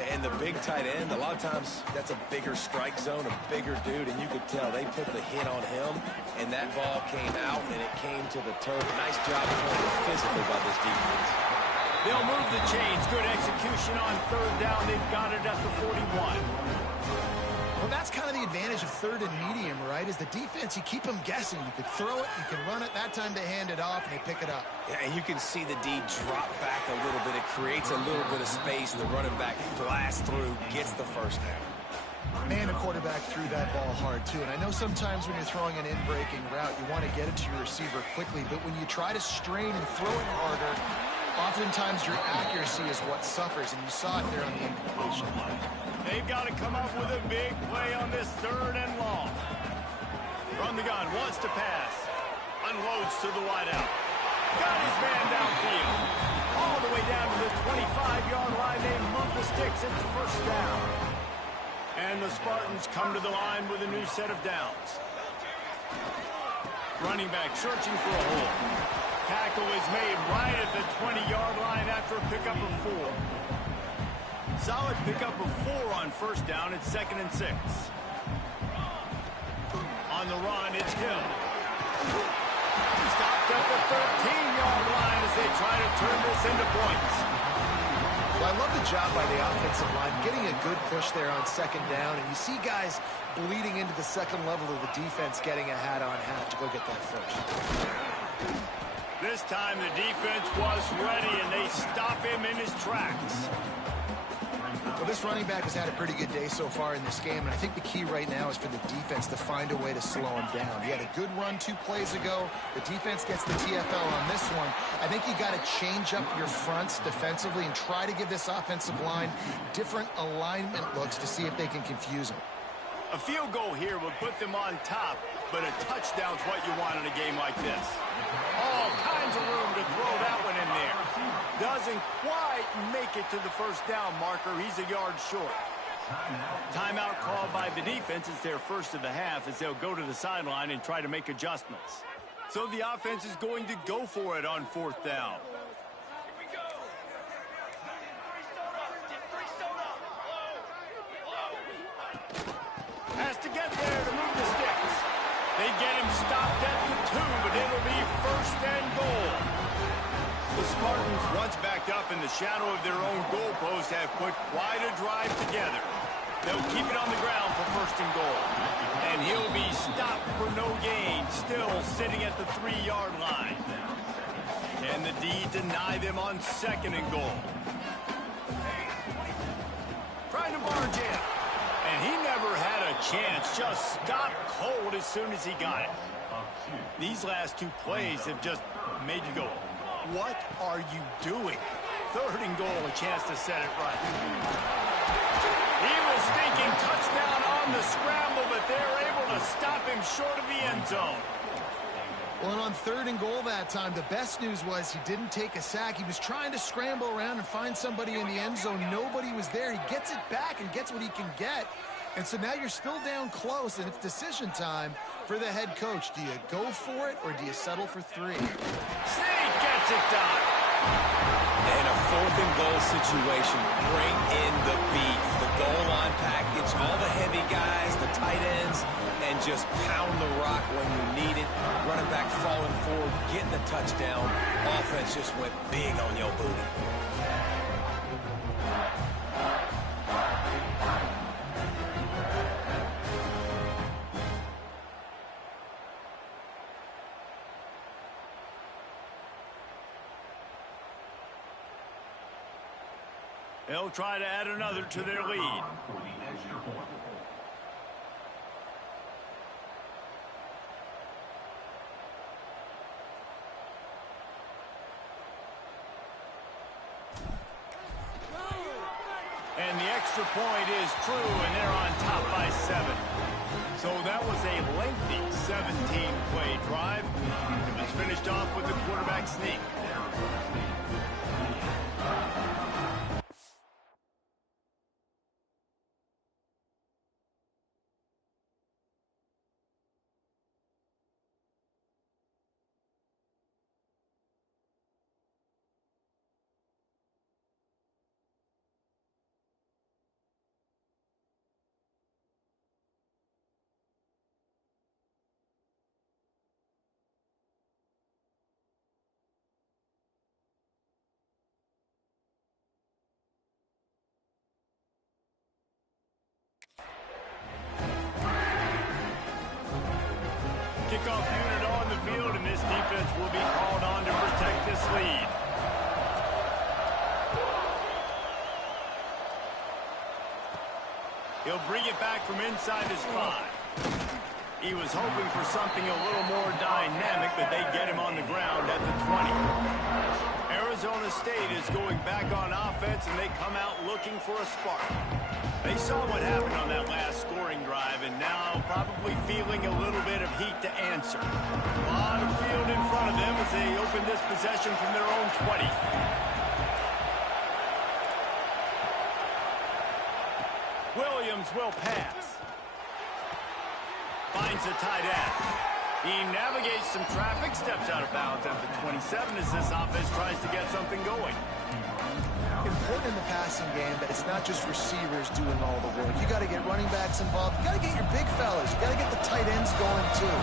And the big tight end, a lot of times that's a bigger strike zone, a bigger dude, and you could tell they put the hit on him, and that ball came out, and it came to the turf. Nice job playing physically by this defense. They'll move the chains. Good execution on 3rd down. They've got it at the 41. Well, that's kind of the advantage of 3rd and medium, right? Is the defense, you keep them guessing. You can throw it, you can run it. That time they hand it off, and they pick it up. Yeah, and you can see the D drop back a little bit. It creates a little bit of space. The running back blasts through, gets the 1st down. Man, the quarterback threw that ball hard, too. And I know sometimes when you're throwing an in-breaking route, you want to get it to your receiver quickly. But when you try to strain and throw it harder, oftentimes your accuracy is what suffers, and you saw it there on the incompletion. They've got to come up with a big play on this 3rd and long. From the gun, wants to pass. Unloads to the wideout. Got his man downfield. All the way down to the 25-yard line. They move the sticks into 1st down. And the Spartans come to the line with a new set of downs. Running back searching for a hole. Tackle is made right at the 20-yard line after a pickup of 4. Solid pickup of 4 on 1st down. It's 2nd and 6. On the run, it's Hill. Stopped at the 13-yard line as they try to turn this into points. Well, I love the job by the offensive line, getting a good push there on 2nd down, and you see guys bleeding into the 2nd level of the defense getting a hat-on-hat to go get that 1st. This time the defense was ready, and they stop him in his tracks. Well, this running back has had a pretty good day so far in this game, and I think the key right now is for the defense to find a way to slow him down. He had a good run 2 plays ago. The defense gets the TFL on this one. I think you got to change up your fronts defensively and try to give this offensive line different alignment looks to see if they can confuse him. A field goal here would put them on top, but a touchdown's what you want in a game like this. All kinds of room to throw that one in there. Doesn't quite make it to the 1st down marker. He's a yard short. Timeout called by the defense. It's their 1st of the half as they'll go to the sideline and try to make adjustments. So the offense is going to go for it on 4th down. Has to get there to move the sticks. They get him stopped at the 2, but it'll be 1st and goal. The Spartans, once backed up in the shadow of their own goalpost, have put quite a drive together. They'll keep it on the ground for 1st and goal. And he'll be stopped for no gain, still sitting at the 3-yard line. Can the D deny them on 2nd and goal? Trying to barge in. And he never had a chance just stopped cold as soon as he got it. These last two plays have just made you go, what are you doing? 3rd and goal, a chance to set it right. He was thinking touchdown on the scramble, but they're able to stop him short of the end zone. Well, and on 3rd and goal that time, the best news was he didn't take a sack. He was trying to scramble around and find somebody in the end zone. Nobody was there. He gets it back and gets what he can get. And so now you're still down close, and it's decision time for the head coach. Do you go for it, or do you settle for 3? Snead gets it done. In a 4th and goal situation, bring in the beef. The goal line package, all the heavy guys, the tight ends, and just pound the rock when you need it. Running back falling forward, getting the touchdown. Offense just went big on your booty. They'll try to add another to their lead. And the extra point is true, and they're on top by 7. So that was a lengthy 17-play drive. It was finished off with the quarterback sneak. Kickoff unit on the field, and this defense will be called on to protect this lead. He'll bring it back from inside his 5. He was hoping for something a little more dynamic, but they get him on the ground at the 20. Arizona State is going back on offense, and they come out looking for a spark. They saw what happened on that last scoring drive, and now probably feeling a little bit of heat to answer. A lot of field in front of them as they open this possession from their own 20. Williams will pass. Finds the tight end. He navigates some traffic, steps out of bounds at the 27 as this offense tries to get something going. Important in the passing game that it's not just receivers doing all the work. You got to get running backs involved. You got to get your big fellas. You got to get the tight ends going too.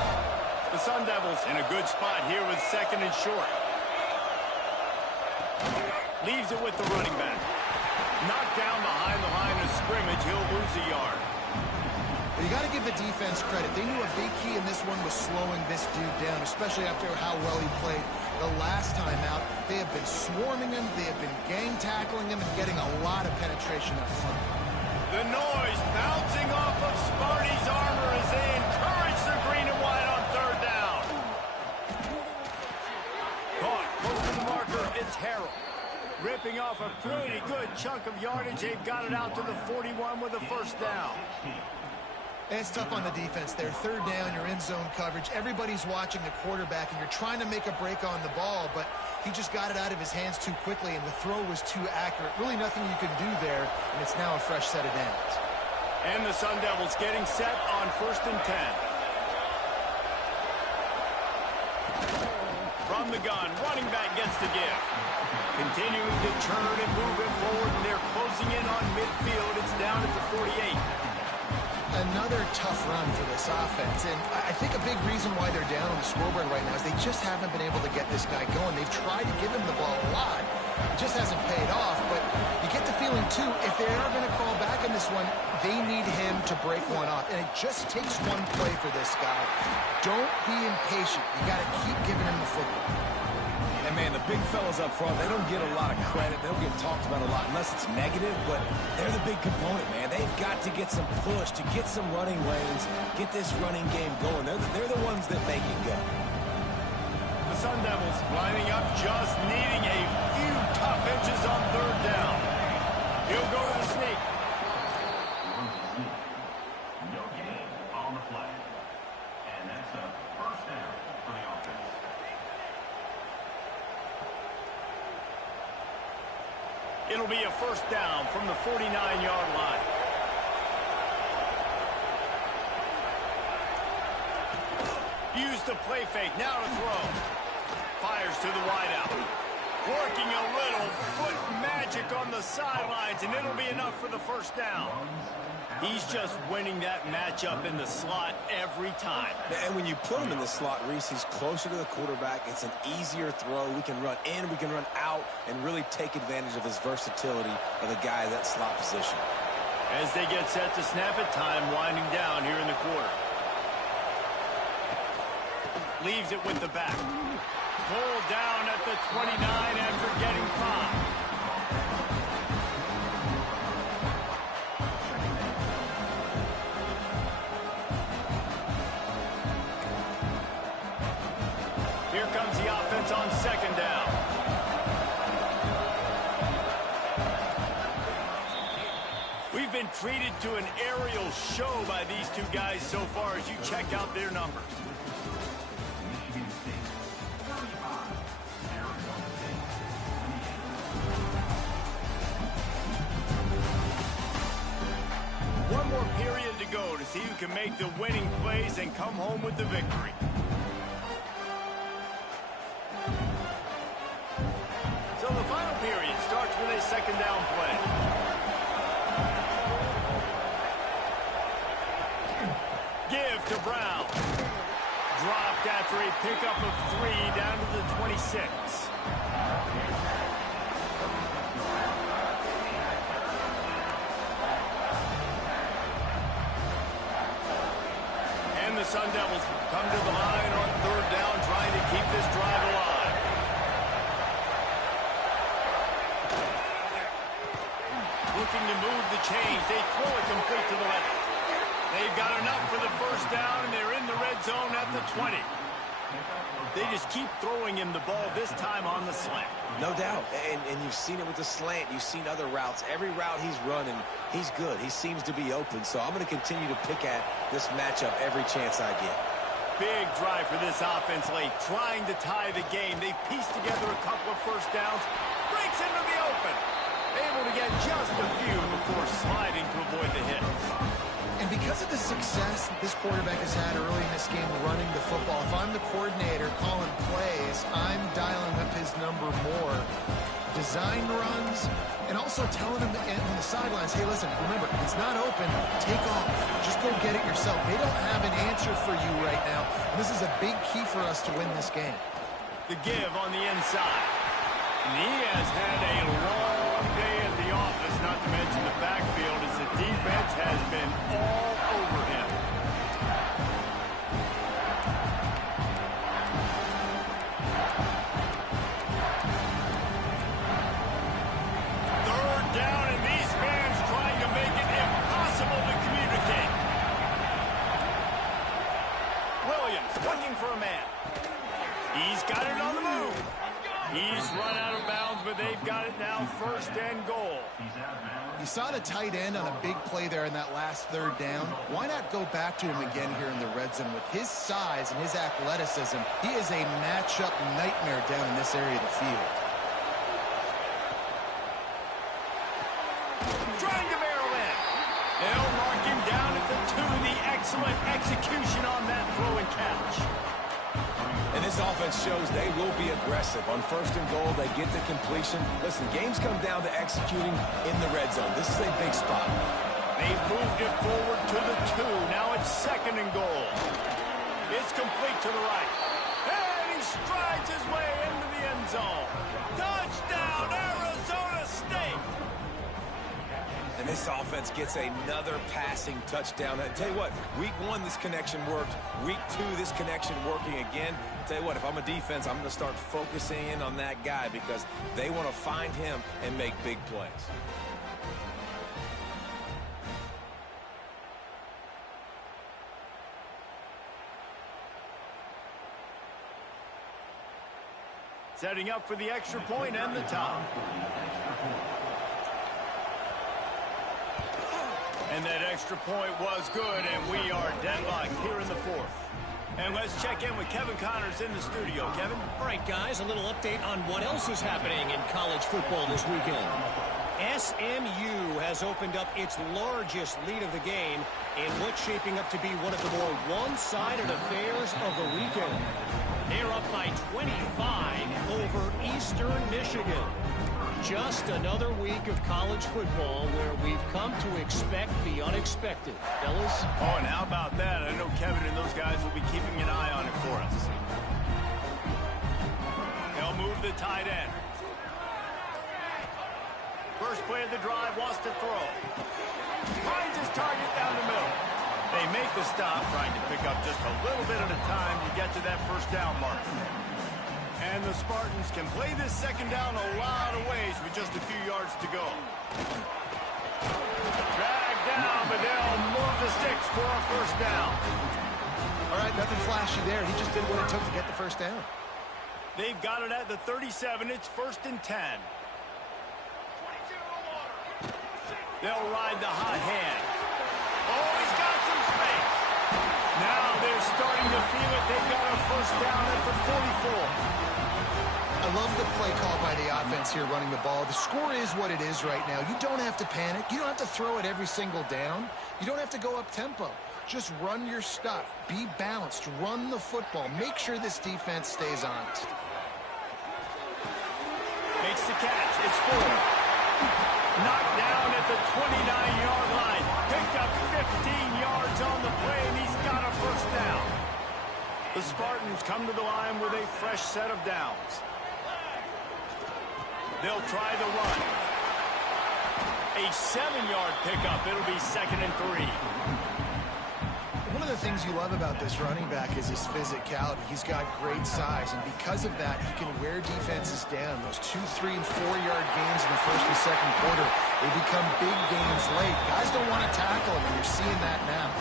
The Sun Devils in a good spot here with 2nd and short. Leaves it with the running back. Knocked down behind the line of scrimmage. He'll lose a yard. You got to give the defense credit. They knew a big key in this one was slowing this dude down, especially after how well he played the last time out. They have been swarming him. They have been gang tackling him and getting a lot of penetration up front. The noise bouncing off of Sparty's armor as they encourage the green and white on 3rd down. Caught close to the marker. It's Harrell. Ripping off a pretty good chunk of yardage. They've got it out to the 41 with a 1st down. And it's tough on the defense there. 3rd down, you're in zone coverage. Everybody's watching the quarterback, and you're trying to make a break on the ball, but he just got it out of his hands too quickly, and the throw was too accurate. Really nothing you can do there, and it's now a fresh set of downs. And the Sun Devils getting set on 1st and 10. From the gun, running back gets the give. Continuing to turn and move it forward, and they're closing in on midfield. It's down at the 48. Another tough run for this offense, and I think a big reason why they're down on the scoreboard right now is they just haven't been able to get this guy going. They've tried to give him the ball a lot. It just hasn't paid off, but you get the feeling, too, if they are going to fall back in this one, they need him to break one off, and it just takes one play for this guy. Don't be impatient. You got to keep giving him the football. And, man, the big fellas up front, they don't get a lot of credit. They don't get talked about a lot unless it's negative, but they're the big component, man. They've got to get some push, to get some running lanes, get this running game going. They're the ones that make it go. The Sun Devils lining up, just needing a few tough inches on third down. He'll go to the sneak. No gain on the play. And that's a first down for the offense. It'll be a first down from the 49-yard line. Use the play fake, now to throw. Fires to the wideout. Working a little foot magic on the sidelines, and it'll be enough for the first down. He's just winning that matchup in the slot every time. And when you put him in the slot, Reese, he's closer to the quarterback. It's an easier throw. We can run in, we can run out, and really take advantage of his versatility of the guy in that slot position. As they get set to snap it, time winding down here in the quarter. Leaves it with the back. Pulled down at the 29 after getting 5. Here comes the offense on second down. We've been treated to an aerial show by these two guys so far as you check out their numbers. One more period to go to see who can make the winning plays and come home with the victory. So the final period starts with a second down play. Give to Brown. Dropped after a pickup of 3 down to the 26. And the Sun Devils come to the line on third down, trying to keep this drive alive. Looking to move the chains. They throw it complete to the left. They've got enough for the first down, and they're in the red zone at the 20. They just keep throwing him the ball, this time on the slant. No doubt, and you've seen it with the slant. You've seen other routes. Every route he's running, he's good. He seems to be open, so I'm going to continue to pick at this matchup every chance I get. Big drive for this offense late, trying to tie the game. They've pieced together a couple of first downs. Breaks into the open. Able to get just a few before sliding to avoid the hit. And because of the success that this quarterback has had early in this game running the football, if I'm the coordinator calling plays, I'm dialing up his number more. Design runs, and also telling him in the sidelines, hey, listen, remember, it's not open. Take off. Just go get it yourself. They don't have an answer for you right now, and this is a big key for us to win this game. The give on the inside. And he has had a long day at the office, not to mention the backfield, as the defense has been all over him. Third down, and these fans trying to make it impossible to communicate. Williams looking for a man. He's got it on the move. He's run out of bounds, but they've got it now, first and goal. You saw the tight end on a big play there in that last third down. Why not go back to him again here in the red zone? With his size and his athleticism, he is a matchup nightmare down in this area of the field. Trying to barrel in. They'll mark him down at the 2. The excellent execution on that throw and catch. And this offense shows they will be aggressive. On first and goal, they get the completion. Listen, games come down to executing in the red zone. This is a big spot. They've moved it forward to the 2. Now it's second and goal. It's complete to the right. And he strides his way into the end zone. Touchdown, Arizona State! And And this offense gets another passing touchdown. I tell you what, week 1, this connection worked. Week 2, this connection working again. I tell you what, if I'm a defense, I'm going to start focusing in on that guy because they want to find him and make big plays. Setting up for the extra point and the top. And that extra point was good, and we are deadlocked here in the 4th. And let's check in with Kevin Connors in the studio. Kevin? All right, guys, a little update on what else is happening in college football this weekend. SMU has opened up its largest lead of the game in what's shaping up to be one of the more one-sided affairs of the weekend. They're up by 25 over Eastern Michigan. Just another week of college football where we've come to expect the unexpected. Fellas? Oh, and how about that? I know Kevin and those guys will be keeping an eye on it for us. They'll move the tight end. First play of the drive, wants to throw. Finds his target down the middle. They make the stop, trying to pick up just a little bit at a time to get to that first down mark. And the Spartans can play this second down a lot of ways with just a few yards to go. Dragged down, but they'll move the sticks for a first down. All right, nothing flashy there. He just did what it took to get the first down. They've got it at the 37. It's 1st and 10. They'll ride the hot hand. Oh, he's got some space. Now they're starting to feel it. They've got a first down at the 44. I love the play call by the offense here running the ball. The score is what it is right now. You don't have to panic. You don't have to throw it every single down. You don't have to go up tempo. Just run your stuff. Be balanced. Run the football. Make sure this defense stays honest. Makes the catch. It's 4. Knocked down at the 29-yard line. Picked up 15 yards on the play, and he's got a first down. The Spartans come to the line with a fresh set of downs. They'll try the run. A 7-yard pickup. It'll be 2nd and 3. One of the things you love about this running back is his physicality. He's got great size, and because of that, he can wear defenses down. Those 2-, 3-, and 4-yard gains in the first and second quarter, they become big gains late. Guys don't want to tackle him, and you're seeing that now.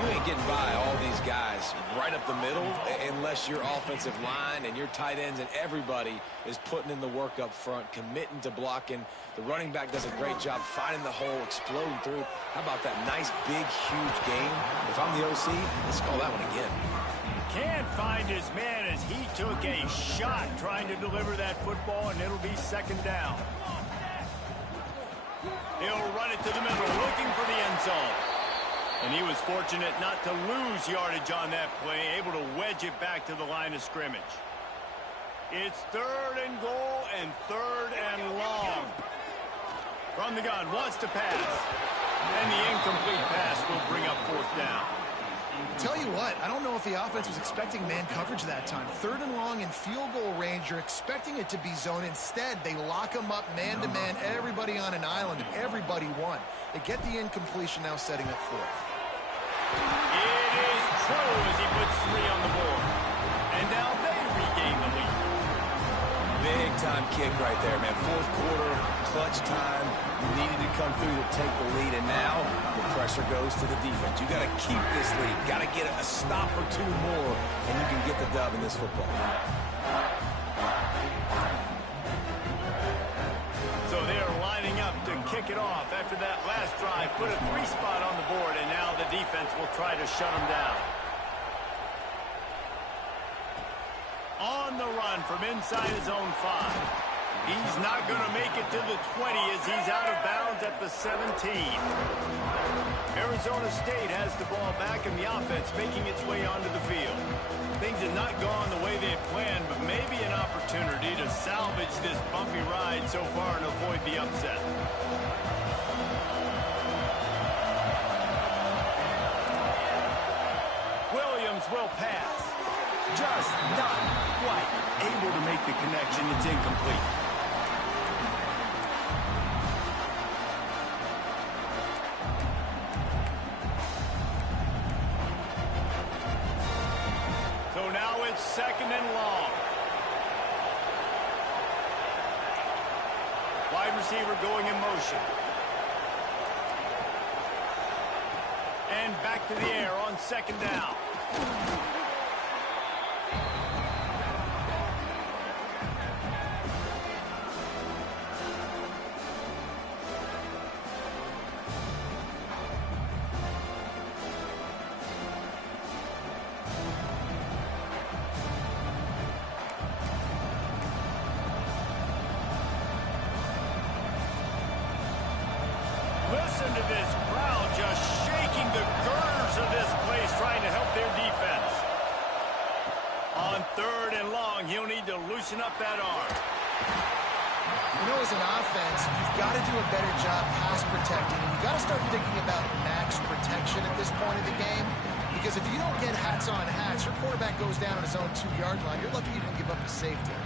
You ain't getting by all these guys right up the middle unless your offensive line and your tight ends and everybody is putting in the work up front, committing to blocking. The running back does a great job finding the hole, exploding through. How about that nice, big, huge game? If I'm the OC, let's call that one again. Can't find his man as he took a shot trying to deliver that football, and it'll be 2nd down. He'll run it to the middle, looking for the end zone. And he was fortunate not to lose yardage on that play, able to wedge it back to the line of scrimmage. It's 3rd and goal and 3rd and long. From the gun, wants to pass. And the incomplete pass will bring up 4th down. Tell you what, I don't know if the offense was expecting man coverage that time. 3rd and long in field goal range, you're expecting it to be zone. Instead, they lock them up man-to-man, everybody on an island, and everybody won. They get the incompletion, now setting up 4th. It is true as he puts 3 on the board. And now they regain the lead. Big time kick right there, man. 4th quarter, clutch time. You needed to come through to take the lead, and now the pressure goes to the defense. You got to keep this lead. Got to get a stop or 2 more, and you can get the dub in this football. So they're lining up to kick it off after that last drive. Put a 3 spot on the board, and now the defense will try to shut them down. On the run from inside his own 5. He's not going to make it to the 20 as he's out of bounds at the 17. Arizona State has the ball back and the offense making its way onto the field. Things have not gone the way they had planned, but maybe an opportunity to salvage this bumpy ride so far and avoid the upset. Williams will pass. Just not quite able to make the connection. It's incomplete. wide receiver going in motion. And back to the air on second down. Listen to this crowd just shaking the girders of this place, trying to help their defense. On third and long, he'll need to loosen up that arm. You know, as an offense, you've got to do a better job pass protecting. And you've got to start thinking about max protection at this point of the game. Because if you don't get hats on hats, your quarterback goes down on his own 2-yard line. You're lucky you didn't give up a safety.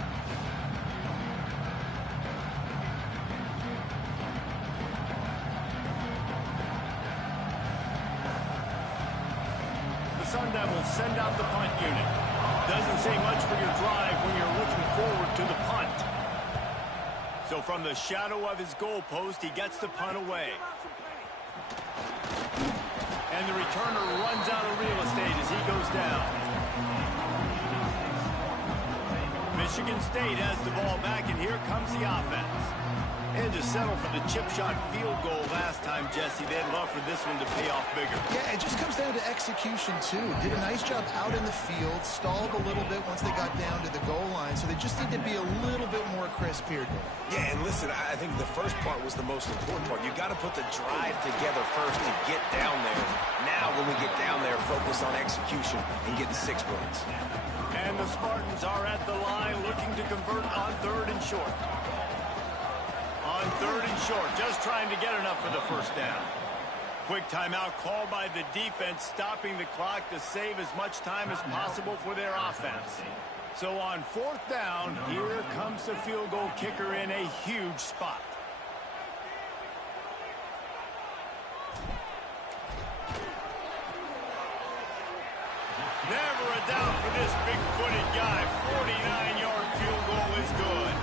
Sun Devils send out the punt unit. Doesn't say much for your drive when you're looking forward to the punt. So from the shadow of his goalpost, he gets the punt away. And the returner runs out of real estate as he goes down. Michigan State has the ball back, and here comes the offense. And to settle for the chip shot field goal last time, Jesse, they'd love for this one to pay off bigger. Yeah, it just comes down to execution, too. Did a nice job out in the field, stalled a little bit once they got down to the goal line, so they just need to be a little bit more crisp here, Dave. Yeah, and listen, I think the first part was the most important part. You got to put the drive together first to get down there. Now, when we get down there, focus on execution and getting 6 points. And the Spartans are at the line looking to convert on third and short. On third and short, just trying to get enough for the first down. Quick timeout called by the defense, stopping the clock to save as much time as possible for their offense. So on fourth down, here comes the field goal kicker in a huge spot. Never a doubt for this big-footed guy. 49-yard field goal is good.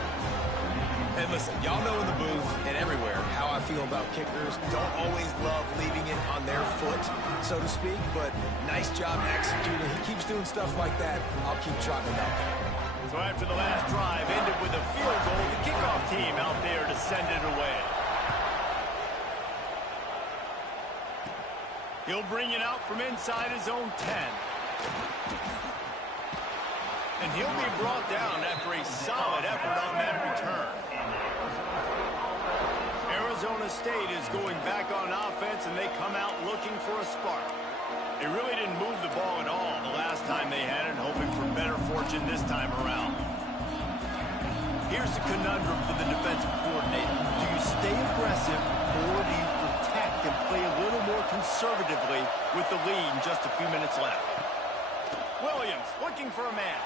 And listen, y'all know in the booth and everywhere how I feel about kickers. Don't always love leaving it on their foot, so to speak, but nice job executing. He keeps doing stuff like that. I'll keep trotting about that. So after the last drive ended with a field goal, the kickoff team out there to send it away. He'll bring it out from inside his own 10. And he'll be brought down after a solid effort on that return. Arizona State is going back on offense, and they come out looking for a spark. They really didn't move the ball at all the last time they had it, hoping for better fortune this time around. Here's the conundrum for the defensive coordinator. Do you stay aggressive, or do you protect and play a little more conservatively with the lead and just a few minutes left? Williams looking for a man.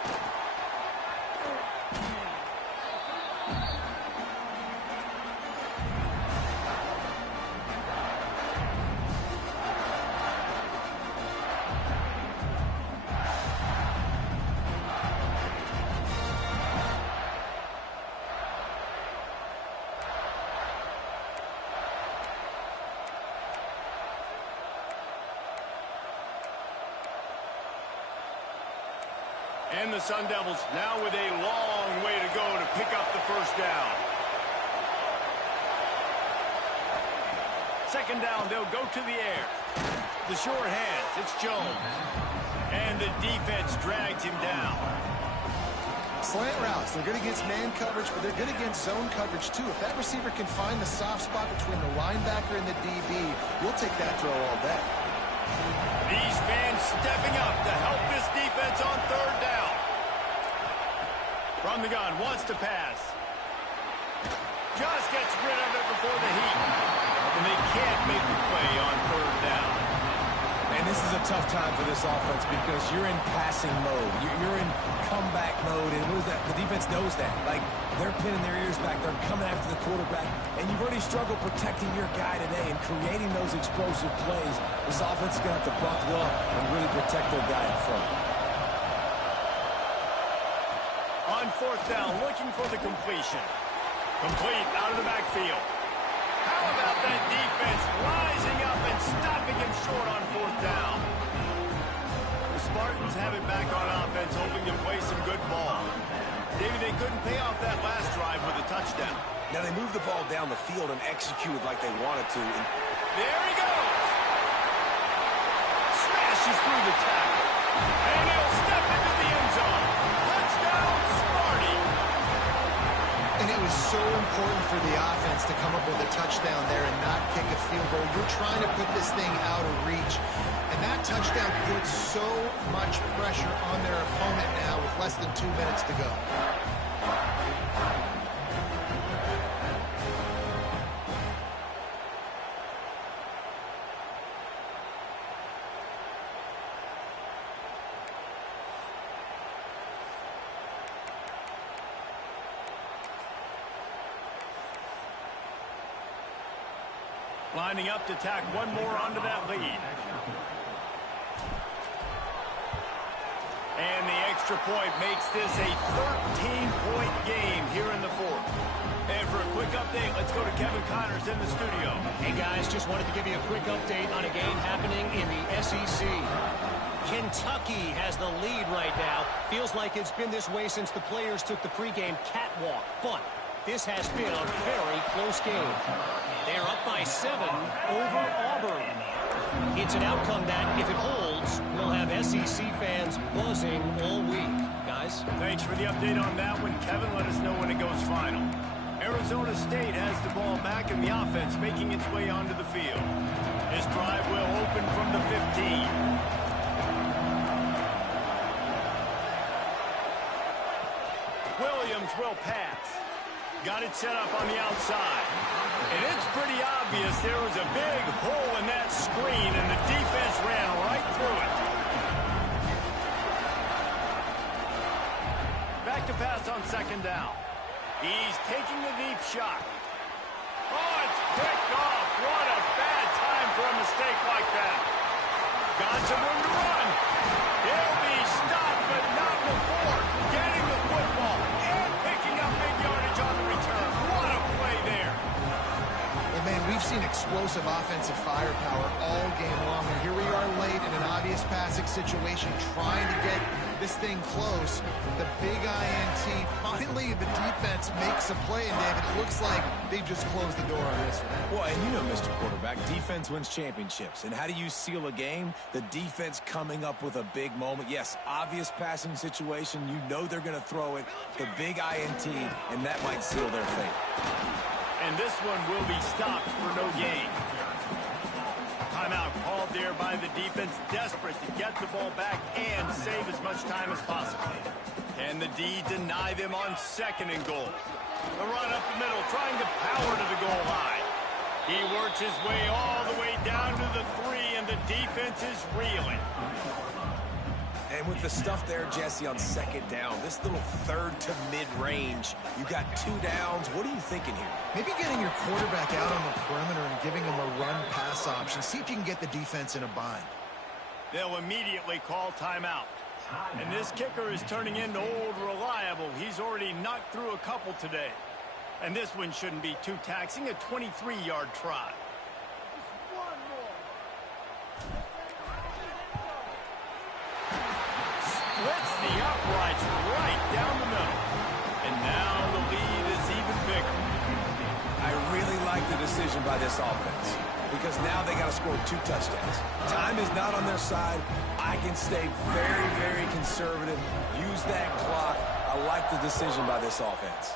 And the Sun Devils now with a long way to go to pick up the first down. Second down, they'll go to the air. The short hands, it's Jones. And the defense drags him down. Slant routes, they're good against man coverage, but they're good against zone coverage too. If that receiver can find the soft spot between the linebacker and the DB, we'll take that throw all day. These fans stepping up to help this defense on third down. From the gun, wants to pass. Just gets rid of it before the heat. And they can't make the play on third down. And this is a tough time for this offense because you're in passing mode. You're in comeback mode, and what is that? The defense knows that. Like, they're pinning their ears back. They're coming after the quarterback. And you've already struggled protecting your guy today and creating those explosive plays. This offense is going to have to buckle up and really protect their guy in front. On fourth down, looking for the completion. Complete out of the backfield. How about that defense rising up and stopping him short on 4th down? The Spartans have it back on offense, hoping to play some good ball. David, they couldn't pay off that last drive with a touchdown. Now they moved the ball down the field and executed like they wanted to. There he goes. Smashes through the tackle. And he'll step into the end zone. Touchdown, Sparty. And it was so important for the offense to come up with a touchdown there and not kick a field goal. You're trying to put this thing out of reach. And that touchdown puts so much pressure on their opponent now with less than 2 minutes to go. Lining up to tack one more onto that lead. And the extra point makes this a 13-point game here in the 4th. And for a quick update, let's go to Kevin Connors in the studio. Hey, guys, just wanted to give you a quick update on a game happening in the SEC. Kentucky has the lead right now. Feels like it's been this way since the players took the pregame catwalk. But this has been a very close game. They're up by 7 over Auburn. It's an outcome that, if it holds, will have SEC fans buzzing all week. Guys? Thanks for the update on that one, Kevin. Let us know when it goes final. Arizona State has the ball back in the offense, making its way onto the field. This drive will open from the 15. Williams will pass. Got it set up on the outside. And it's pretty obvious there was a big hole in that screen, and the defense ran right through it. Back to pass on 2nd down. He's taking the deep shot. Oh, it's picked off. What a bad time for a mistake like that. Got some room to run. He'll be stopped, but not before getting the football and picking up big yardage on the return. What a play there. Well, man, we've seen explosive offensive firepower all game long, and here we are late in an obvious passing situation, trying to get this thing close. The big INT. Finally, the defense makes a play, and David, it looks like they just closed the door on this one. Well, and you know, Mr. Quarterback, defense wins championships. And how do you seal a game? The defense coming up with a big moment. Yes, obvious passing situation. You know they're going to throw it. The big INT, and that might seal their fate. And this one will be stopped for no gain. Timeout called there by the defense, desperate to get the ball back and save as much time as possible. Can the D deny them on 2nd and goal? The run up the middle, trying to power to the goal line. He works his way all the way down to the 3, and the defense is reeling. And with the stuff there, Jesse, on 2nd down, this little 3rd to mid-range, you got 2 downs. What are you thinking here? Maybe getting your quarterback out on the perimeter and giving him a run-pass option. See if you can get the defense in a bind. They'll immediately call timeout. And this kicker is turning into old reliable. He's already knocked through a couple today. And this one shouldn't be too taxing, a 23-yard try. Splits the uprights right down the middle. And now the lead is even bigger. I really like the decision by this offense because now they got to score 2 touchdowns. Time is not on their side. I can stay very, very conservative. Use that clock. I like the decision by this offense.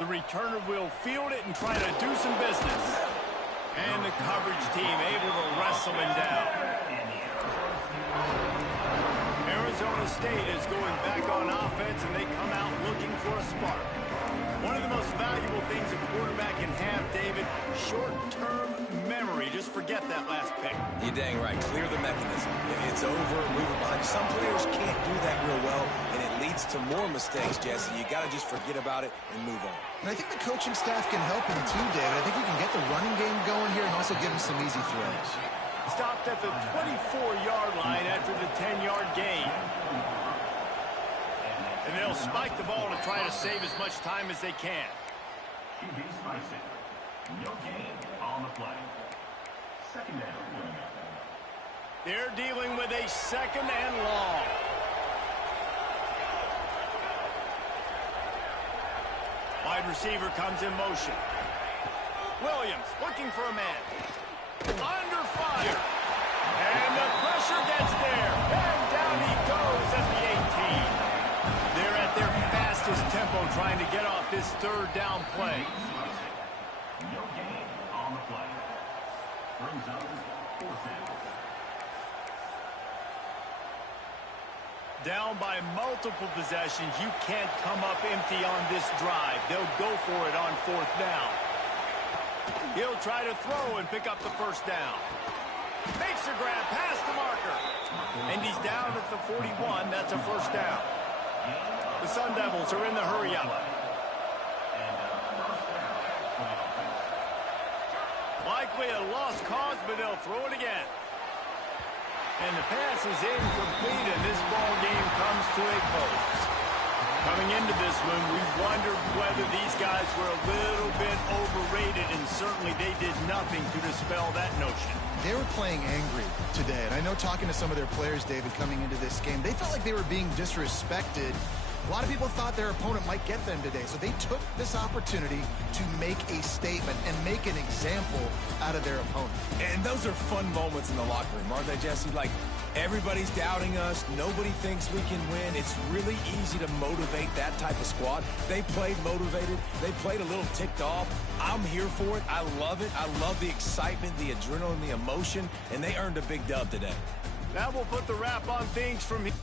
The returner will field it and try to do some business. And the coverage team able to wrestle him down. Arizona State is going back on offense, and they come out looking for a spark. One of the most valuable things a quarterback can have, David, short-term memory. Just forget that last pick. You're dang right. Clear the mechanism. It's over, move it behind. Some players can't do that real well, and it leads to more mistakes, Jesse. You got to just forget about it and move on. And I think the coaching staff can help him too, David. I think you can get the running game going here and also give him some easy throws. Stopped at the 24-yard line after the 10-yard gain. And they'll spike the ball to try to save as much time as they can. QB spicing. No gain on the play. Second down. They're dealing with a second and long. Wide receiver comes in motion. Williams looking for a man. Under fire. And the pressure gets there. And down he goes at the 18. They're at their fastest tempo trying to get off this third down play. No gain on the play. Brings up fourth down. Down by multiple possessions, you can't come up empty on this drive. They'll go for it on fourth down. He'll try to throw and pick up the first down. Makes a grab past the marker. And he's down at the 41. That's a first down. The Sun Devils are in the hurry-up. Likely a lost cause, but they'll throw it again. And the pass is incomplete, and this ball game comes to a close. Coming into this one, we wondered whether these guys were a little bit overrated, and certainly they did nothing to dispel that notion. They were playing angry today, and I know talking to some of their players, David, coming into this game, they felt like they were being disrespected. A lot of people thought their opponent might get them today, so they took this opportunity to make a statement and make an example out of their opponent. And those are fun moments in the locker room, aren't they, Jesse? Like, everybody's doubting us. Nobody thinks we can win. It's really easy to motivate that type of squad. They played motivated. They played a little ticked off. I'm here for it. I love it. I love the excitement, the adrenaline, the emotion, and they earned a big dub today. That will put the wrap on things from here.